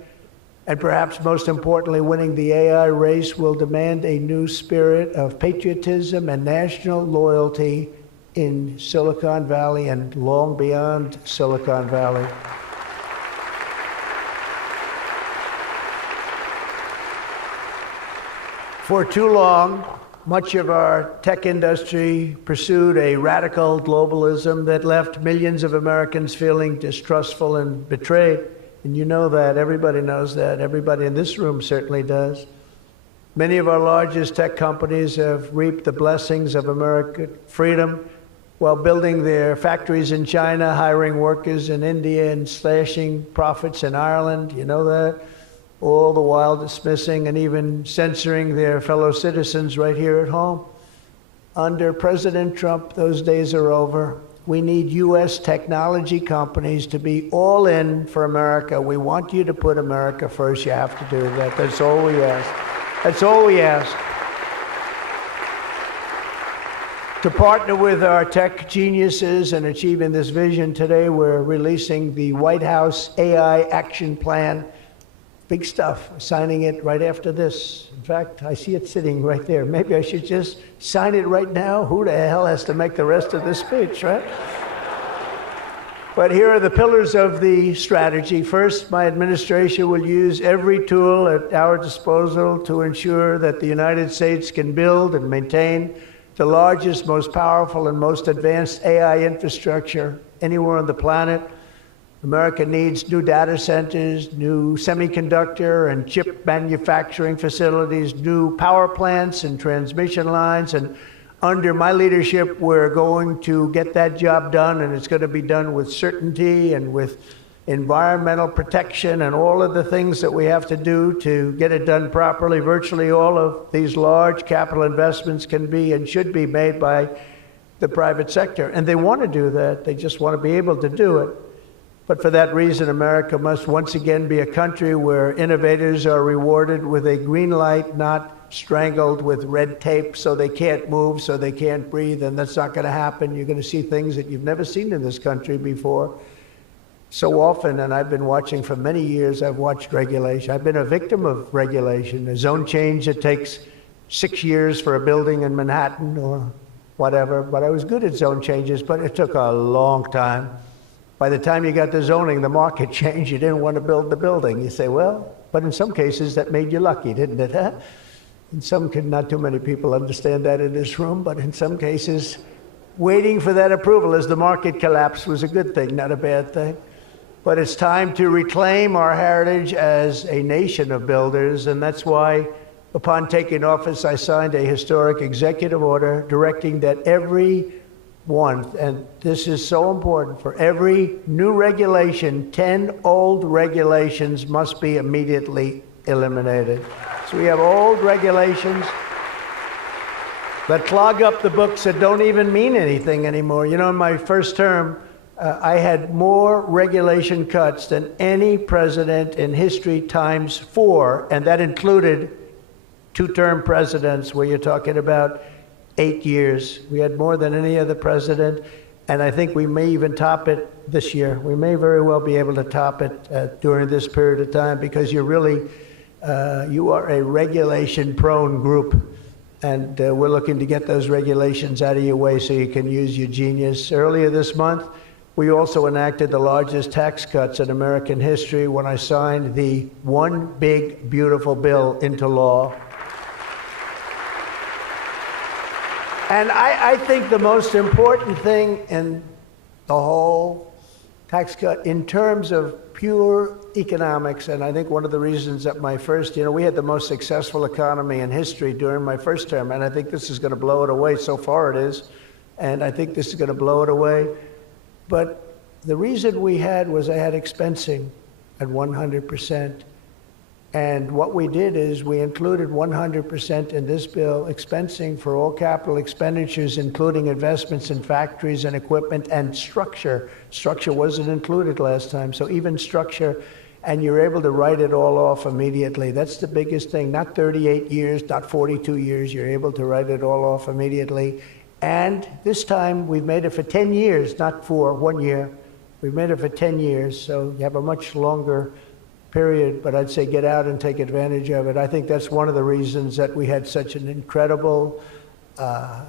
And perhaps most importantly, winning the AI race will demand a new spirit of patriotism and national loyalty in Silicon Valley and long beyond Silicon Valley. For too long, much of our tech industry pursued a radical globalism that left millions of Americans feeling distrustful and betrayed. And you know that. Everybody knows that. Everybody in this room certainly does. Many of our largest tech companies have reaped the blessings of American freedom while building their factories in China, hiring workers in India, and slashing profits in Ireland. You know that? All the while dismissing and even censoring their fellow citizens right here at home. Under President Trump, those days are over. We need U.S. technology companies to be all in for America. We want you to put America first. You have to do that. That's all we ask. That's all we ask. To partner with our tech geniuses in achieving this vision, today we're releasing the White House AI Action Plan. Big stuff. Signing it right after this. In fact, I see it sitting right there. Maybe I should just sign it right now. Who the hell has to make the rest of this speech, right? But here are the pillars of the strategy. First, my administration will use every tool at our disposal to ensure that the United States can build and maintain the largest, most powerful, and most advanced AI infrastructure anywhere on the planet. America needs new data centers, new semiconductor and chip manufacturing facilities, new power plants and transmission lines. And under my leadership, we're going to get that job done, and it's going to be done with certainty and with environmental protection and all of the things that we have to do to get it done properly. Virtually all of these large capital investments can be and should be made by the private sector. And they want to do that. They just want to be able to do it. But for that reason, America must once again be a country where innovators are rewarded with a green light, not strangled with red tape so they can't move, so they can't breathe, and that's not going to happen. You're going to see things that you've never seen in this country before. so often, and I've been watching for many years, I've watched regulation. I've been a victim of regulation. A zone change that takes 6 years for a building in Manhattan or whatever, but I was good at zone changes, but it took a long time. By the time you got the zoning, the market changed. You didn't want to build the building. You say, well, but in some cases that made you lucky, didn't it? Huh? In some, not too many people understand that in this room, but in some cases, waiting for that approval as the market collapsed was a good thing, not a bad thing. But it's time to reclaim our heritage as a nation of builders, and that's why, upon taking office, I signed a historic executive order directing that every one, and this is so important, for every new regulation, 10 old regulations must be immediately eliminated. So we have old regulations that clog up the books that don't even mean anything anymore. You know, in my first term, I had more regulation cuts than any president in history times 4, and that included 2-term presidents where you're talking about 8 years. We had more than any other president, and I think we may even top it this year. We may very well be able to top it during this period of time because you're really, you are a regulation-prone group, and we're looking to get those regulations out of your way so you can use your genius. Earlier this month, we also enacted the largest tax cuts in American history when I signed the One Big Beautiful Bill into law. And I think the most important thing in the whole tax cut in terms of pure economics, and I think one of the reasons that my first, we had the most successful economy in history during my first term, and I think this is going to blow it away. So far it is, and I think this is going to blow it away. But the reason we had was I had expensing at 100%. And what we did is we included 100% in this bill, expensing for all capital expenditures, including investments in factories and equipment and structure. Structure wasn't included last time, so even structure, and you're able to write it all off immediately. That's the biggest thing, not 38 years, not 42 years, you're able to write it all off immediately. And this time we've made it for 10 years, not for 1 year. We've made it for 10 years, so you have a much longer period, but I'd say get out and take advantage of it. I think that's one of the reasons that we had such an incredible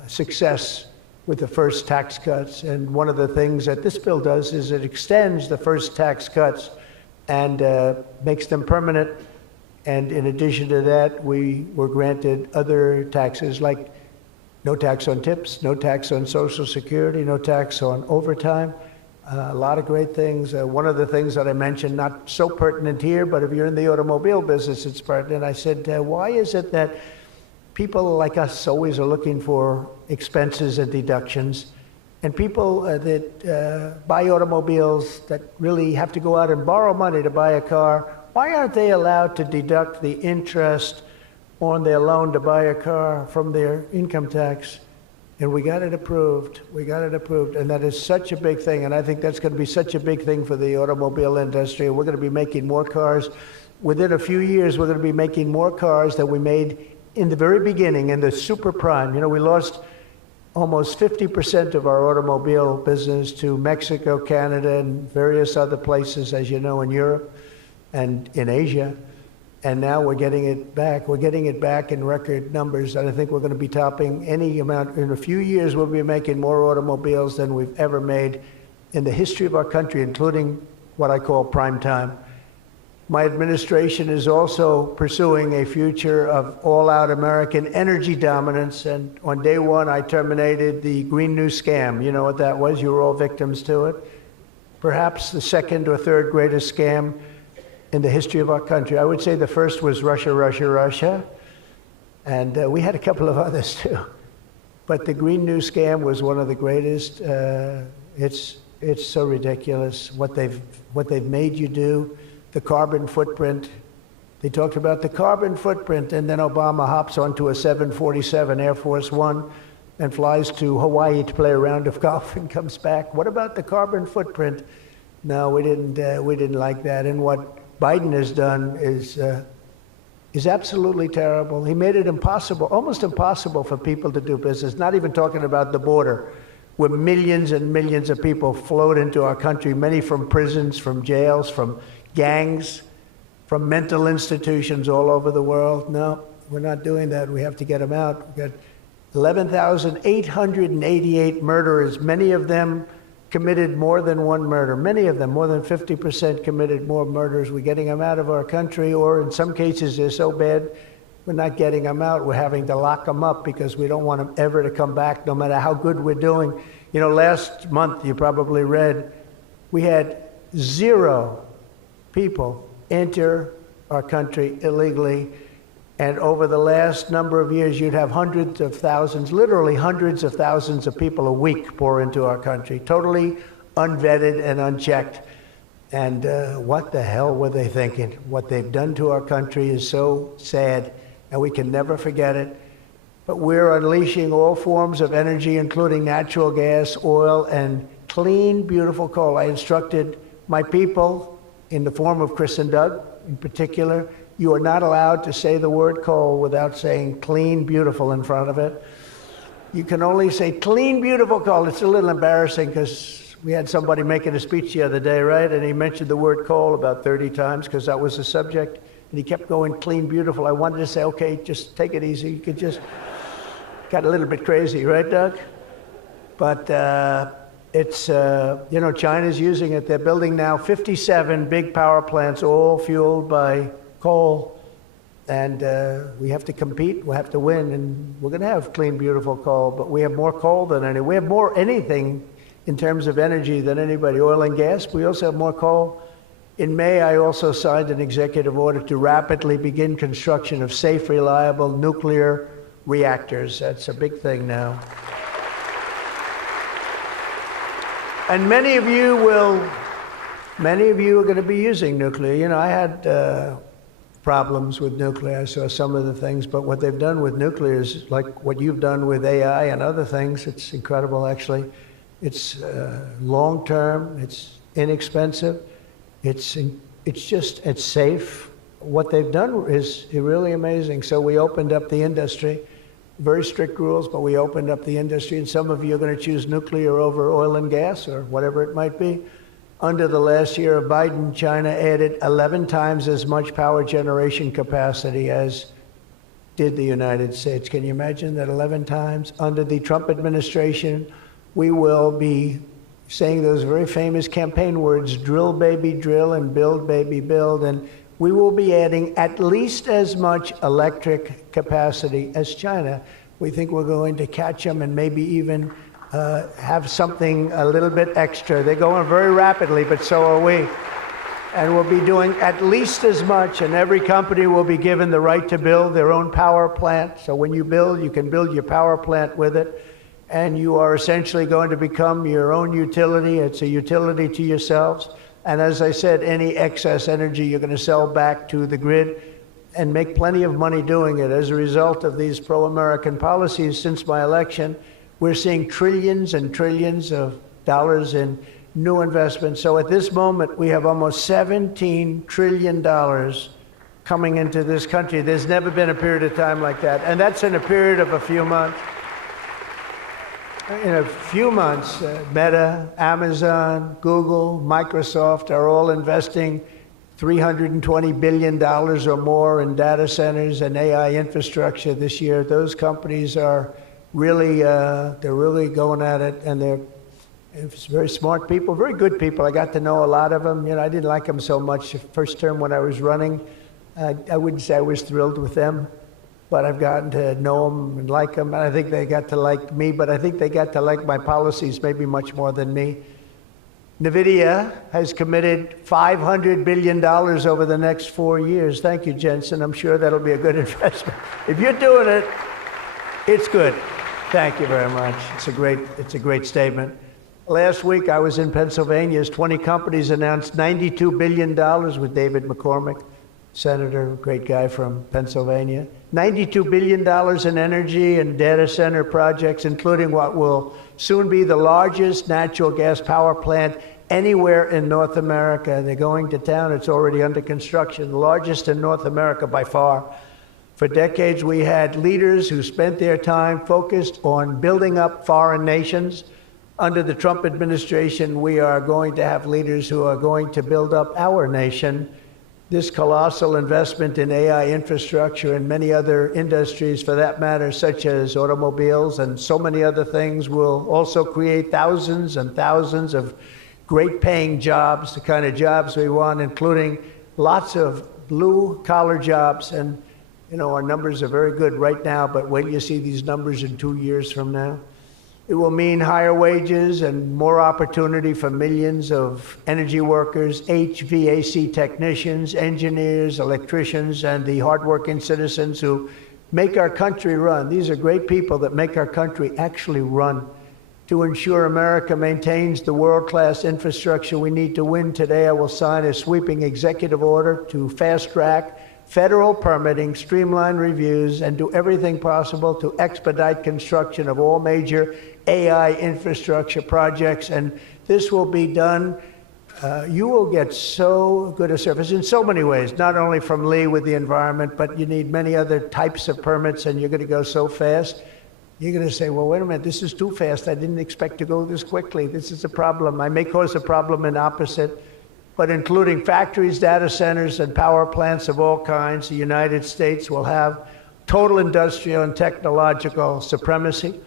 success with the first tax cuts. And one of the things that this bill does is it extends the first tax cuts and makes them permanent. And in addition to that, we were granted other taxes like no tax on tips, no tax on Social Security, no tax on overtime. A lot of great things. One of the things that I mentioned, not so pertinent here, but if you're in the automobile business, it's pertinent. I said, why is it that people like us always are looking for expenses and deductions, and people that buy automobiles that really have to go out and borrow money to buy a car, why aren't they allowed to deduct the interest on their loan to buy a car from their income tax? And we got it approved. We got it approved. And that is such a big thing. And I think that's going to be such a big thing for the automobile industry. We're going to be making more cars. Within a few years, we're going to be making more cars than we made in the very beginning, in the super prime. You know, we lost almost 50% of our automobile business to Mexico, Canada, and various other places, as you know, in Europe and in Asia. And now we're getting it back. We're getting it back in record numbers. And I think we're going to be topping any amount. In a few years, we'll be making more automobiles than we've ever made in the history of our country, including what I call prime time. My administration is also pursuing a future of all-out American energy dominance. And on day one, I terminated the Green New Scam. You know what that was? You were all victims to it. Perhaps the second or third greatest scam in the history of our country. I would say the first was Russia, Russia, Russia. And we had a couple of others too. But the Green New Scam was one of the greatest. It's so ridiculous what they've made you do. The carbon footprint. They talked about the carbon footprint, and then Obama hops onto a 747 Air Force One and flies to Hawaii to play a round of golf and comes back. What about the carbon footprint? No, we didn't like that. And what Biden has done is absolutely terrible. He made it impossible, almost impossible for people to do business, not even talking about the border. where millions and millions of people flowed into our country, many from prisons, from jails, from gangs, from mental institutions all over the world. No, we're not doing that. We have to get them out. We've got 11,888 murderers, many of them committed more than one murder. Many of them, more than 50%, committed more murders. We're getting them out of our country, or in some cases they're so bad, we're not getting them out. We're having to lock them up because we don't want them ever to come back, no matter how good we're doing. You know, last month, you probably read, we had 0 people enter our country illegally. And over the last number of years, you'd have hundreds of thousands, literally hundreds of thousands of people a week pour into our country, totally unvetted and unchecked. And what the hell were they thinking? What they've done to our country is so sad, and we can never forget it. But we're unleashing all forms of energy, including natural gas, oil, and clean, beautiful coal. I instructed my people, in the form of Chris and Doug in particular, you are not allowed to say the word coal without saying clean, beautiful in front of it. You can only say clean, beautiful coal. It's a little embarrassing because we had somebody making a speech the other day, right? And he mentioned the word coal about 30 times because that was the subject. And he kept going clean, beautiful. I wanted to say, okay, just take it easy. You could just, got a little bit crazy, right, Doug? But it's, you know, China's using it. They're building now 57 big power plants, all fueled by coal, and we have to compete, we have to win, and we're going to have clean, beautiful coal, but we have more coal than any. We have more anything in terms of energy than anybody. Oil and gas, we also have more coal. In May, I also signed an executive order to rapidly begin construction of safe, reliable nuclear reactors. That's a big thing now. And many of you are going to be using nuclear. You know, I had problems with nuclear. I saw some of the things, but what they've done with nuclear is like what you've done with AI and other things. It's incredible, actually. It's long-term, it's inexpensive, it's safe. What they've done is really amazing. So we opened up the industry, very strict rules, but we opened up the industry, and some of you are going to choose nuclear over oil and gas or whatever it might be. Under the last year of Biden, China added 11 times as much power generation capacity as did the United States. Can you imagine that 11 times? Under the Trump administration, we will be saying those very famous campaign words, drill, baby, drill, and build, baby, build. And we will be adding at least as much electric capacity as China. We think we're going to catch them and maybe even have something a little bit extra. They're going very rapidly, but so are we. And we'll be doing at least as much, and every company will be given the right to build their own power plant. So when you build, you can build your power plant with it, and you are essentially going to become your own utility. It's a utility to yourselves. And as I said, any excess energy you're going to sell back to the grid and make plenty of money doing it. As a result of these pro-American policies since my election, we're seeing trillions and trillions of dollars in new investments. So at this moment, we have almost $17 trillion coming into this country. There's never been a period of time like that. And that's in a period of a few months. In a few months, Meta, Amazon, Google, Microsoft are all investing $320 billion or more in data centers and AI infrastructure this year. Those companies are really, they're really going at it, and they're very smart people, very good people. I got to know a lot of them. You know, I didn't like them so much the first term when I was running. I wouldn't say I was thrilled with them, but I've gotten to know them and like them, and I think they got to like me, but I think they got to like my policies maybe much more than me. NVIDIA has committed $500 billion over the next 4 years. Thank you, Jensen. I'm sure that'll be a good investment. If you're doing it, it's good. Thank you very much. It's a great statement. Last week, I was in Pennsylvania as 20 companies announced $92 billion with David McCormick, senator, great guy from Pennsylvania. $92 billion in energy and data center projects, including what will soon be the largest natural gas power plant anywhere in North America. They're going to town. It's already under construction, the largest in North America by far. For decades, we had leaders who spent their time focused on building up foreign nations, Under the Trump administration, we are going to have leaders who are going to build up our nation. This colossal investment in AI infrastructure and many other industries, for that matter, such as automobiles and so many other things, will also create thousands and thousands of great-paying jobs, the kind of jobs we want, including lots of blue-collar jobs. And, you know, our numbers are very good right now, but wait till you see these numbers in 2 years from now. It will mean higher wages and more opportunity for millions of energy workers, HVAC technicians, engineers, electricians, and the hardworking citizens who make our country run. These are great people that make our country actually run. To ensure America maintains the world-class infrastructure we need to win today, I will sign a sweeping executive order to fast-track federal permitting, streamline reviews, and do everything possible to expedite construction of all major AI infrastructure projects. And this will be done. You will get so good a service in so many ways, not only from Lee with the environment, but you need many other types of permits, and you're going to go so fast. You're going to say, well, wait a minute, this is too fast. I didn't expect to go this quickly. This is a problem. I may cause a problem in opposite, but including factories, data centers, and power plants of all kinds, the United States will have total industrial and technological supremacy.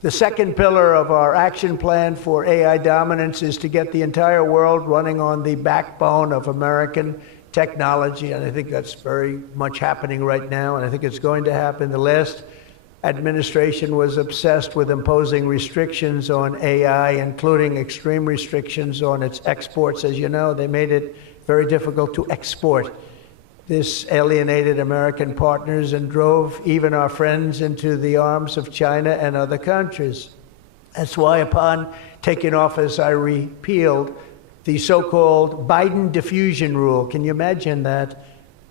The second pillar of our action plan for AI dominance is to get the entire world running on the backbone of American technology, and I think that's very much happening right now, and I think it's going to happen. The last administration was obsessed with imposing restrictions on AI, including extreme restrictions on its exports. As you know, they made it very difficult to export. This alienated American partners and drove even our friends into the arms of China and other countries. That's why upon taking office, I repealed the so-called Biden diffusion rule. Can you imagine that?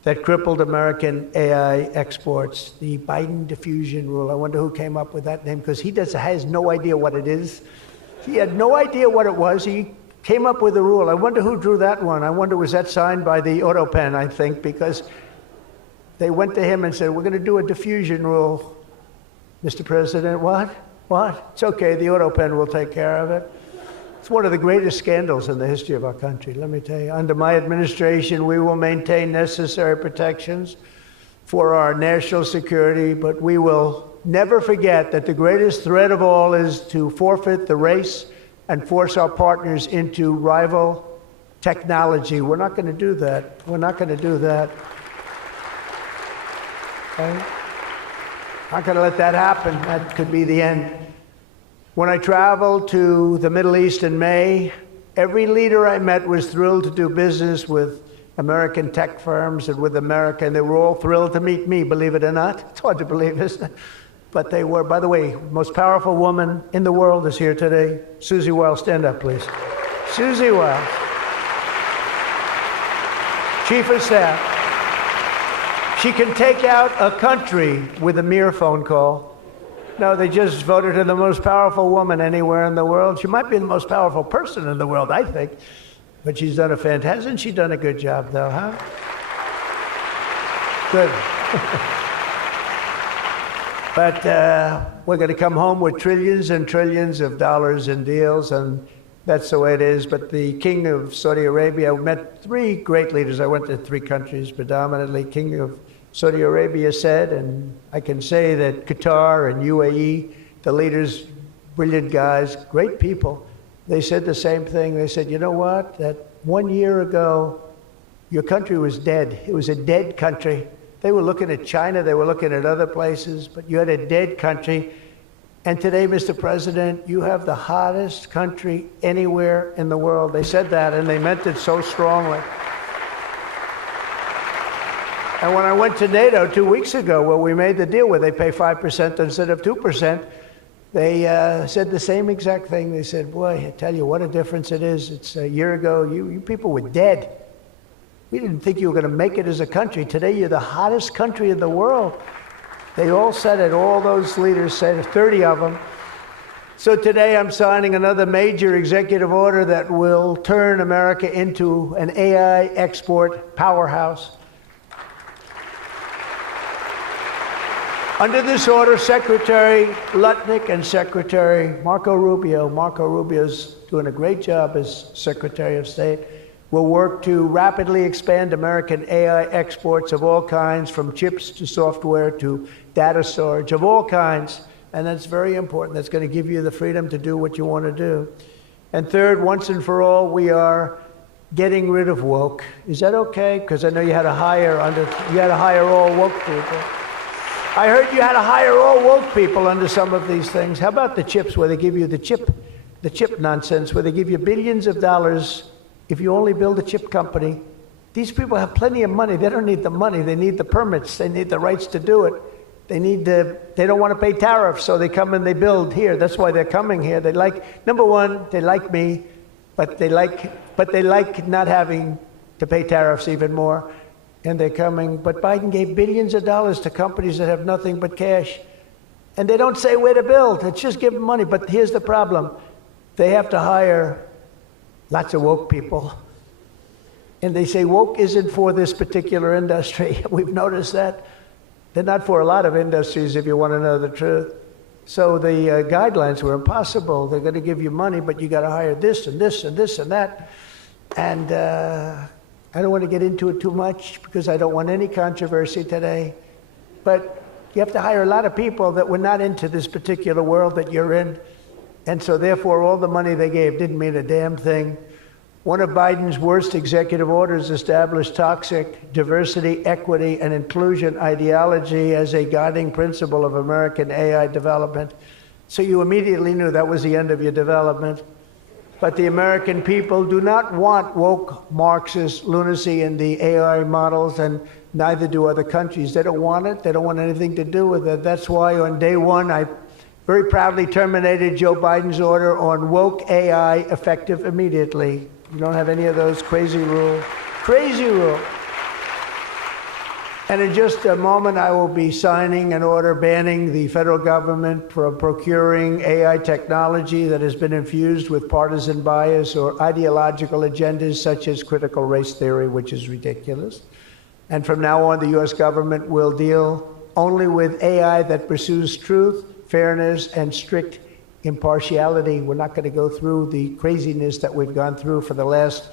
That crippled American AI exports, the Biden diffusion rule. I wonder who came up with that name, because he has no idea what it is. He had no idea what it was. He came up with a rule. I wonder who drew that one. I wonder, was that signed by the AutoPen, I think, because they went to him and said, we're going to do a diffusion rule. Mr. President, what? What? It's okay, the AutoPen will take care of it. It's one of the greatest scandals in the history of our country, let me tell you. Under my administration, we will maintain necessary protections for our national security, but we will never forget that the greatest threat of all is to forfeit the race and force our partners into rival technology. We're not going to do that. We're not going to do that. Okay? Not going to let that happen. That could be the end. When I traveled to the Middle East in May, every leader I met was thrilled to do business with American tech firms and with America, and they were all thrilled to meet me, believe it or not. It's hard to believe, isn't it? But they were. By the way, most powerful woman in the world is here today. Susie Wiles, stand up, please. Susie Wiles, Chief of Staff. She can take out a country with a mere phone call. No, they just voted her the most powerful woman anywhere in the world. She might be the most powerful person in the world, I think. But she's done hasn't she done a good job, though, huh? Good. But we're going to come home with trillions and trillions of dollars in deals, and that's the way it is. But the King of Saudi Arabia, I met three great leaders. I went to three countries predominantly. King of Saudi Arabia said, and I can say that Qatar and UAE, the leaders, brilliant guys, great people, they said the same thing. They said, you know what, that 1 year ago, your country was dead. It was a dead country. They were looking at China, they were looking at other places, but you had a dead country. And today, Mr. President, you have the hottest country anywhere in the world. They said that, and they meant it so strongly. And when I went to NATO 2 weeks ago, where we made the deal where they pay 5% instead of 2%, they said the same exact thing. They said, boy, I tell you what a difference it is. It's a year ago, you people were dead. We didn't think you were going to make it as a country. Today, you're the hottest country in the world. They all said it. All those leaders said it, 30 of them. So today, I'm signing another major executive order that will turn America into an AI export powerhouse. Under this order, Secretary Lutnick and Secretary Marco Rubio's doing a great job as Secretary of State, will work to rapidly expand American AI exports of all kinds, from chips to software to data storage of all kinds. And that's very important. That's going to give you the freedom to do what you want to do. And third, once and for all, we are getting rid of woke. Is that okay? Because I know you had to hire all woke people. I heard you had to hire all woke people under some of these things. How about the chips, where they give you the chip nonsense, where they give you billions of dollars if you only build a chip company? These people have plenty of money. They don't need the money. They need the permits. They need the rights to do it. They don't want to pay tariffs, so they come and they build here. That's why they're coming here. They like, number one, they like me, but they like not having to pay tariffs even more. And they're coming. But Biden gave billions of dollars to companies that have nothing but cash. And they don't say where to build. It's just give them money. But here's the problem. They have to hire lots of woke people. And they say woke isn't for this particular industry. We've noticed that. They're not for a lot of industries, if you want to know the truth. So the guidelines were impossible. They're going to give you money, but you got to hire this and this and this and that. And I don't want to get into it too much because I don't want any controversy today. But you have to hire a lot of people that were not into this particular world that you're in. And so therefore, all the money they gave didn't mean a damn thing. One of Biden's worst executive orders established toxic diversity, equity, and inclusion ideology as a guiding principle of American AI development. So you immediately knew that was the end of your development. But the American people do not want woke Marxist lunacy in the AI models, and neither do other countries. They don't want it. They don't want anything to do with it. That's why on day one, I very proudly terminated Joe Biden's order on woke AI effective immediately. You don't have any of those crazy rules. Crazy rule. And in just a moment, I will be signing an order banning the federal government from procuring AI technology that has been infused with partisan bias or ideological agendas such as critical race theory, which is ridiculous. And from now on, the U.S. government will deal only with AI that pursues truth, fairness, and strict impartiality. We're not going to go through the craziness that we've gone through for the last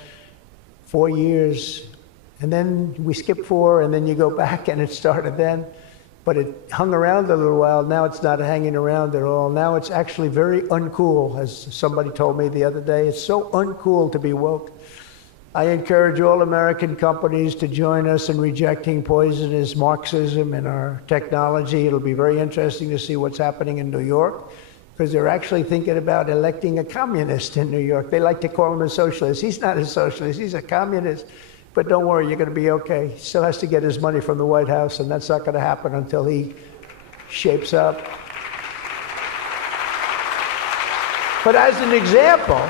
4 years. And then we skip 4, and then you go back, and it started then. But it hung around a little while. Now it's not hanging around at all. Now it's actually very uncool, as somebody told me the other day. It's so uncool to be woke. I encourage all American companies to join us in rejecting poisonous Marxism in our technology. It'll be very interesting to see what's happening in New York, because they're actually thinking about electing a communist in New York. They like to call him a socialist. He's not a socialist. He's a communist. But don't worry, you're going to be okay. He still has to get his money from the White House, and that's not going to happen until he shapes up. But as an example,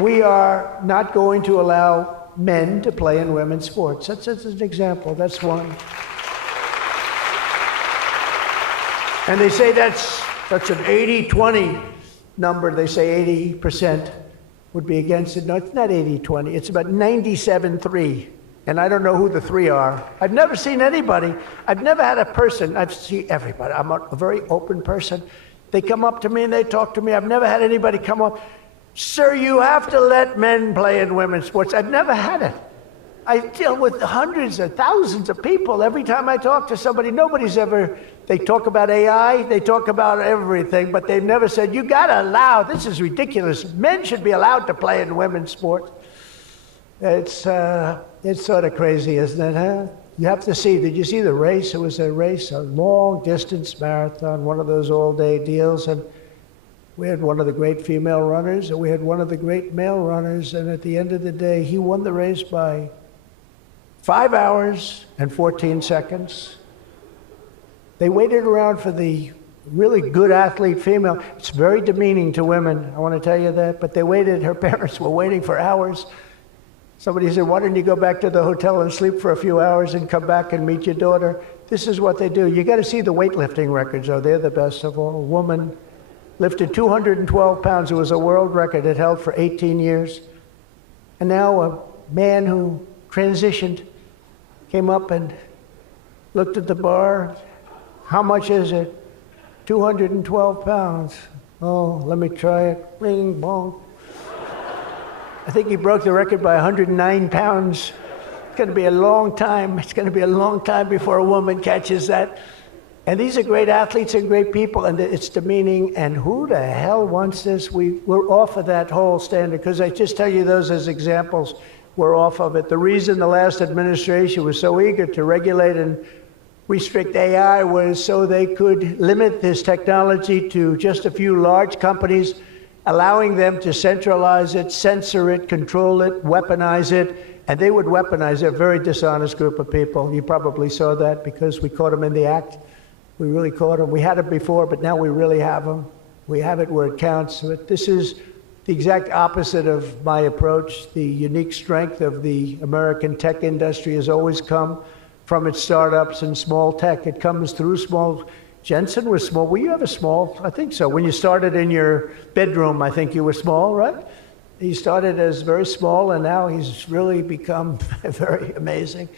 we are not going to allow men to play in women's sports. That's an example. That's one. And they say that's an 80-20 number. They say 80% would be against it. No, it's not 80-20. It's about 97-3. And I don't know who the 3 are. I've never seen anybody. I've never had a person. I've seen everybody. I'm a very open person. They come up to me and they talk to me. I've never had anybody come up, "Sir, you have to let men play in women's sports." I've never had it. I deal with hundreds of thousands of people. Every time I talk to somebody, they talk about AI, they talk about everything, but they've never said, "You gotta allow, this is ridiculous. Men should be allowed to play in women's sports." It's sort of crazy, isn't it, huh? You have to see, did you see the race? It was a race, a long distance marathon, one of those all-day deals, and we had one of the great female runners, and we had one of the great male runners, and at the end of the day, he won the race by 5 hours and 14 seconds. They waited around for the really good athlete female. It's very demeaning to women, I want to tell you that, but they waited, her parents were waiting for hours. Somebody said, "Why don't you go back to the hotel and sleep for a few hours and come back and meet your daughter?" This is what they do. You got to see the weightlifting records, though. They're the best of all. A woman lifted 212 pounds. It was a world record. It held for 18 years. And now a man who transitioned came up and looked at the bar, How much is it? 212 pounds. Oh, let me try it. Bing, bong. I think he broke the record by 109 pounds. It's going to be a long time. It's going to be a long time before a woman catches that. And these are great athletes and great people, and it's demeaning. And who the hell wants this? We're off of that whole standard, because I just tell you those as examples. We're off of it. The reason the last administration was so eager to regulate and restrict AI was so they could limit this technology to just a few large companies, allowing them to centralize it, censor it, control it, weaponize it. And they would weaponize it. A very dishonest group of people. You probably saw that because we caught them in the act. We really caught them. We had it before, but now we really have them. We have it where it counts. But this is the exact opposite of my approach. The unique strength of the American tech industry has always come from its startups and small tech. It comes through small. Jensen was small. Were you ever small? I think so. When you started in your bedroom, I think you were small, right? He started as very small, and now he's really become very amazing.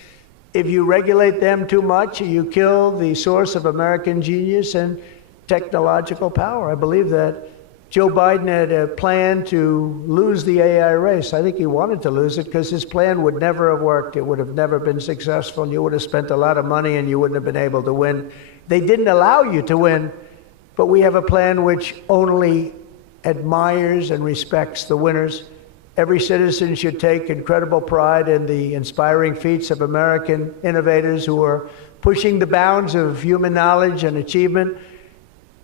If you regulate them too much, you kill the source of American genius and technological power. I believe that. Joe Biden had a plan to lose the AI race. I think he wanted to lose it because his plan would never have worked. It would have never been successful. You would have spent a lot of money and you wouldn't have been able to win. They didn't allow you to win, but we have a plan which only admires and respects the winners. Every citizen should take incredible pride in the inspiring feats of American innovators who are pushing the bounds of human knowledge and achievement.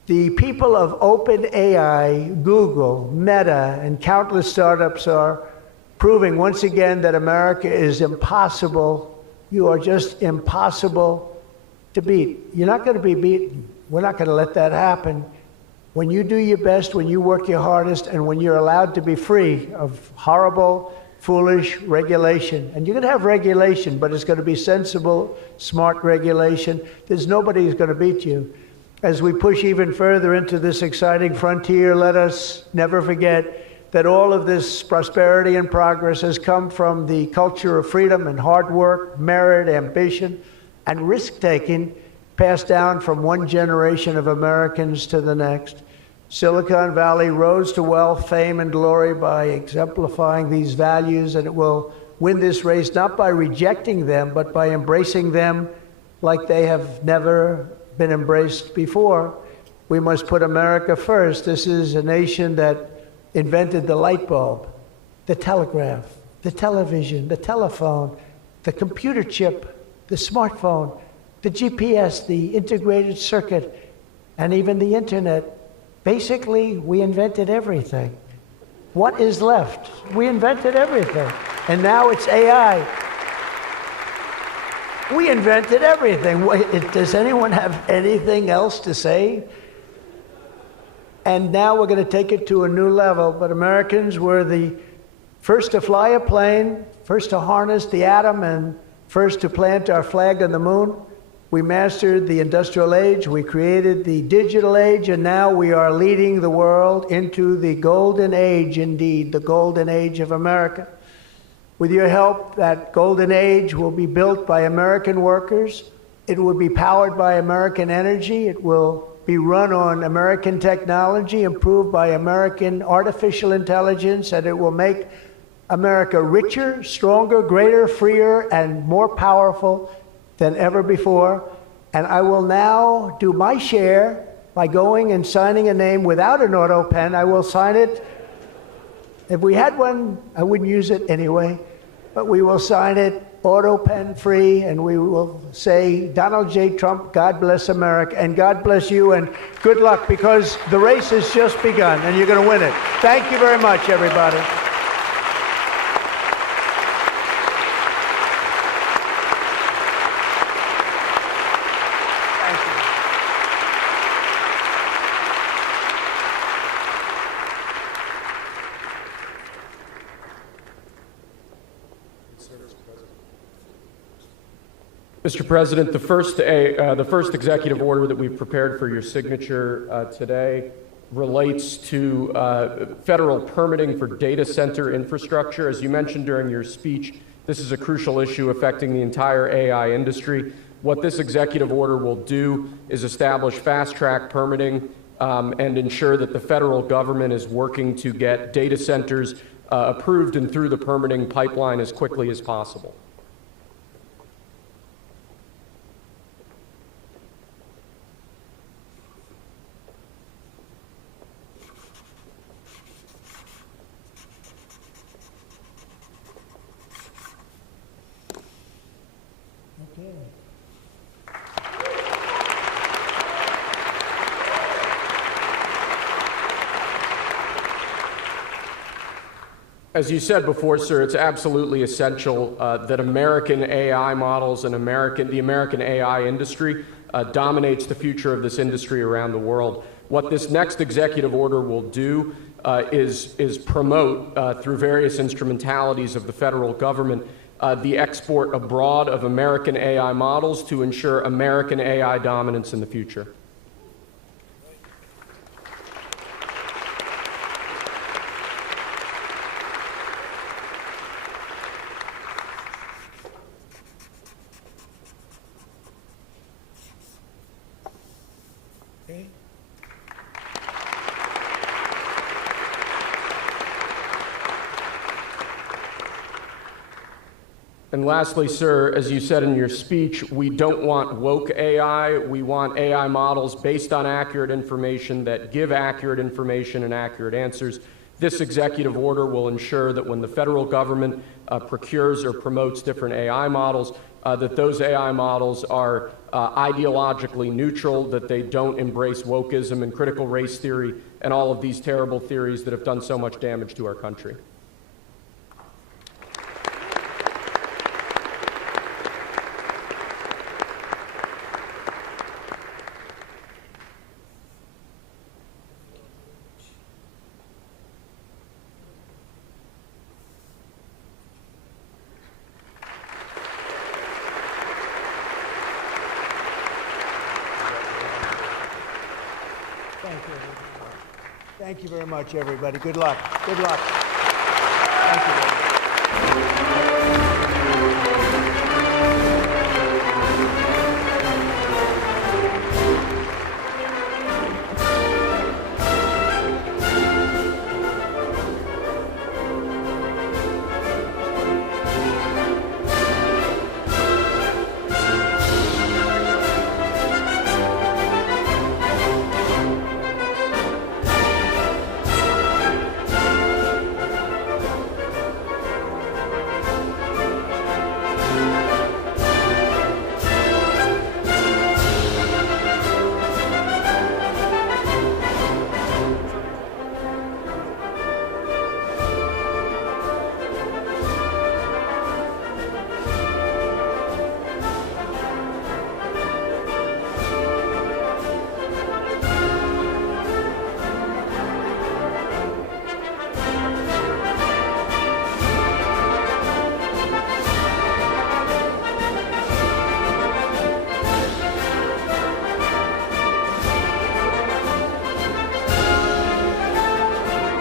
The people of OpenAI, Google, Meta, and countless startups are proving once again that America is impossible. You are just impossible to beat. You're not going to be beaten. We're not going to let that happen. When you do your best, when you work your hardest, and when you're allowed to be free of horrible, foolish regulation. And you're going to have regulation, but it's going to be sensible, smart regulation. There's nobody who's going to beat you. As we push even further into this exciting frontier, let us never forget that all of this prosperity and progress has come from the culture of freedom and hard work, merit, ambition, and risk-taking passed down from one generation of Americans to the next. Silicon Valley rose to wealth, fame, and glory by exemplifying these values, and it will win this race not by rejecting them, but by embracing them like they have never been embraced before. We must put America first. This is a nation that invented the light bulb, the telegraph, the television, the telephone, the computer chip, the smartphone, the GPS, the integrated circuit, and even the internet. Basically, we invented everything. What is left? We invented everything. And now it's AI. We invented everything. Does anyone have anything else to say? And now we're going to take it to a new level. But Americans were the first to fly a plane, first to harness the atom, and first to plant our flag on the moon. We mastered the industrial age, we created the digital age, and now we are leading the world into the golden age, indeed, the golden age of America. With your help, that golden age will be built by American workers. It will be powered by American energy. It will be run on American technology, improved by American artificial intelligence, and it will make America richer, stronger, greater, freer, and more powerful than ever before. And I will now do my share by going and signing a name without an auto pen. I will sign it. If we had one, I wouldn't use it anyway, but we will sign it auto pen free, and we will say, Donald J. Trump, God bless America, and God bless you, and good luck, because the race has just begun, and you're going to win it. Thank you very much, everybody. Mr. President, the first executive order that we've prepared for your signature today relates to federal permitting for data center infrastructure. As you mentioned during your speech, this is a crucial issue affecting the entire AI industry. What this executive order will do is establish fast-track permitting and ensure that the federal government is working to get data centers approved and through the permitting pipeline as quickly as possible. As you said before, sir, it's absolutely essential that American AI models and the American AI industry dominates the future of this industry around the world. What this next executive order will do is promote, through various instrumentalities of the federal government, the export abroad of American AI models to ensure American AI dominance in the future. Okay. And lastly, sir, as you said in your speech, we don't want woke AI. We want AI models based on accurate information that give accurate information and accurate answers. This executive order will ensure that when the federal government procures or promotes different AI models, that those AI models are ideologically neutral, that they don't embrace wokeism and critical race theory and all of these terrible theories that have done so much damage to our country. Thank you very much, everybody. Good luck. Good luck. Thank you.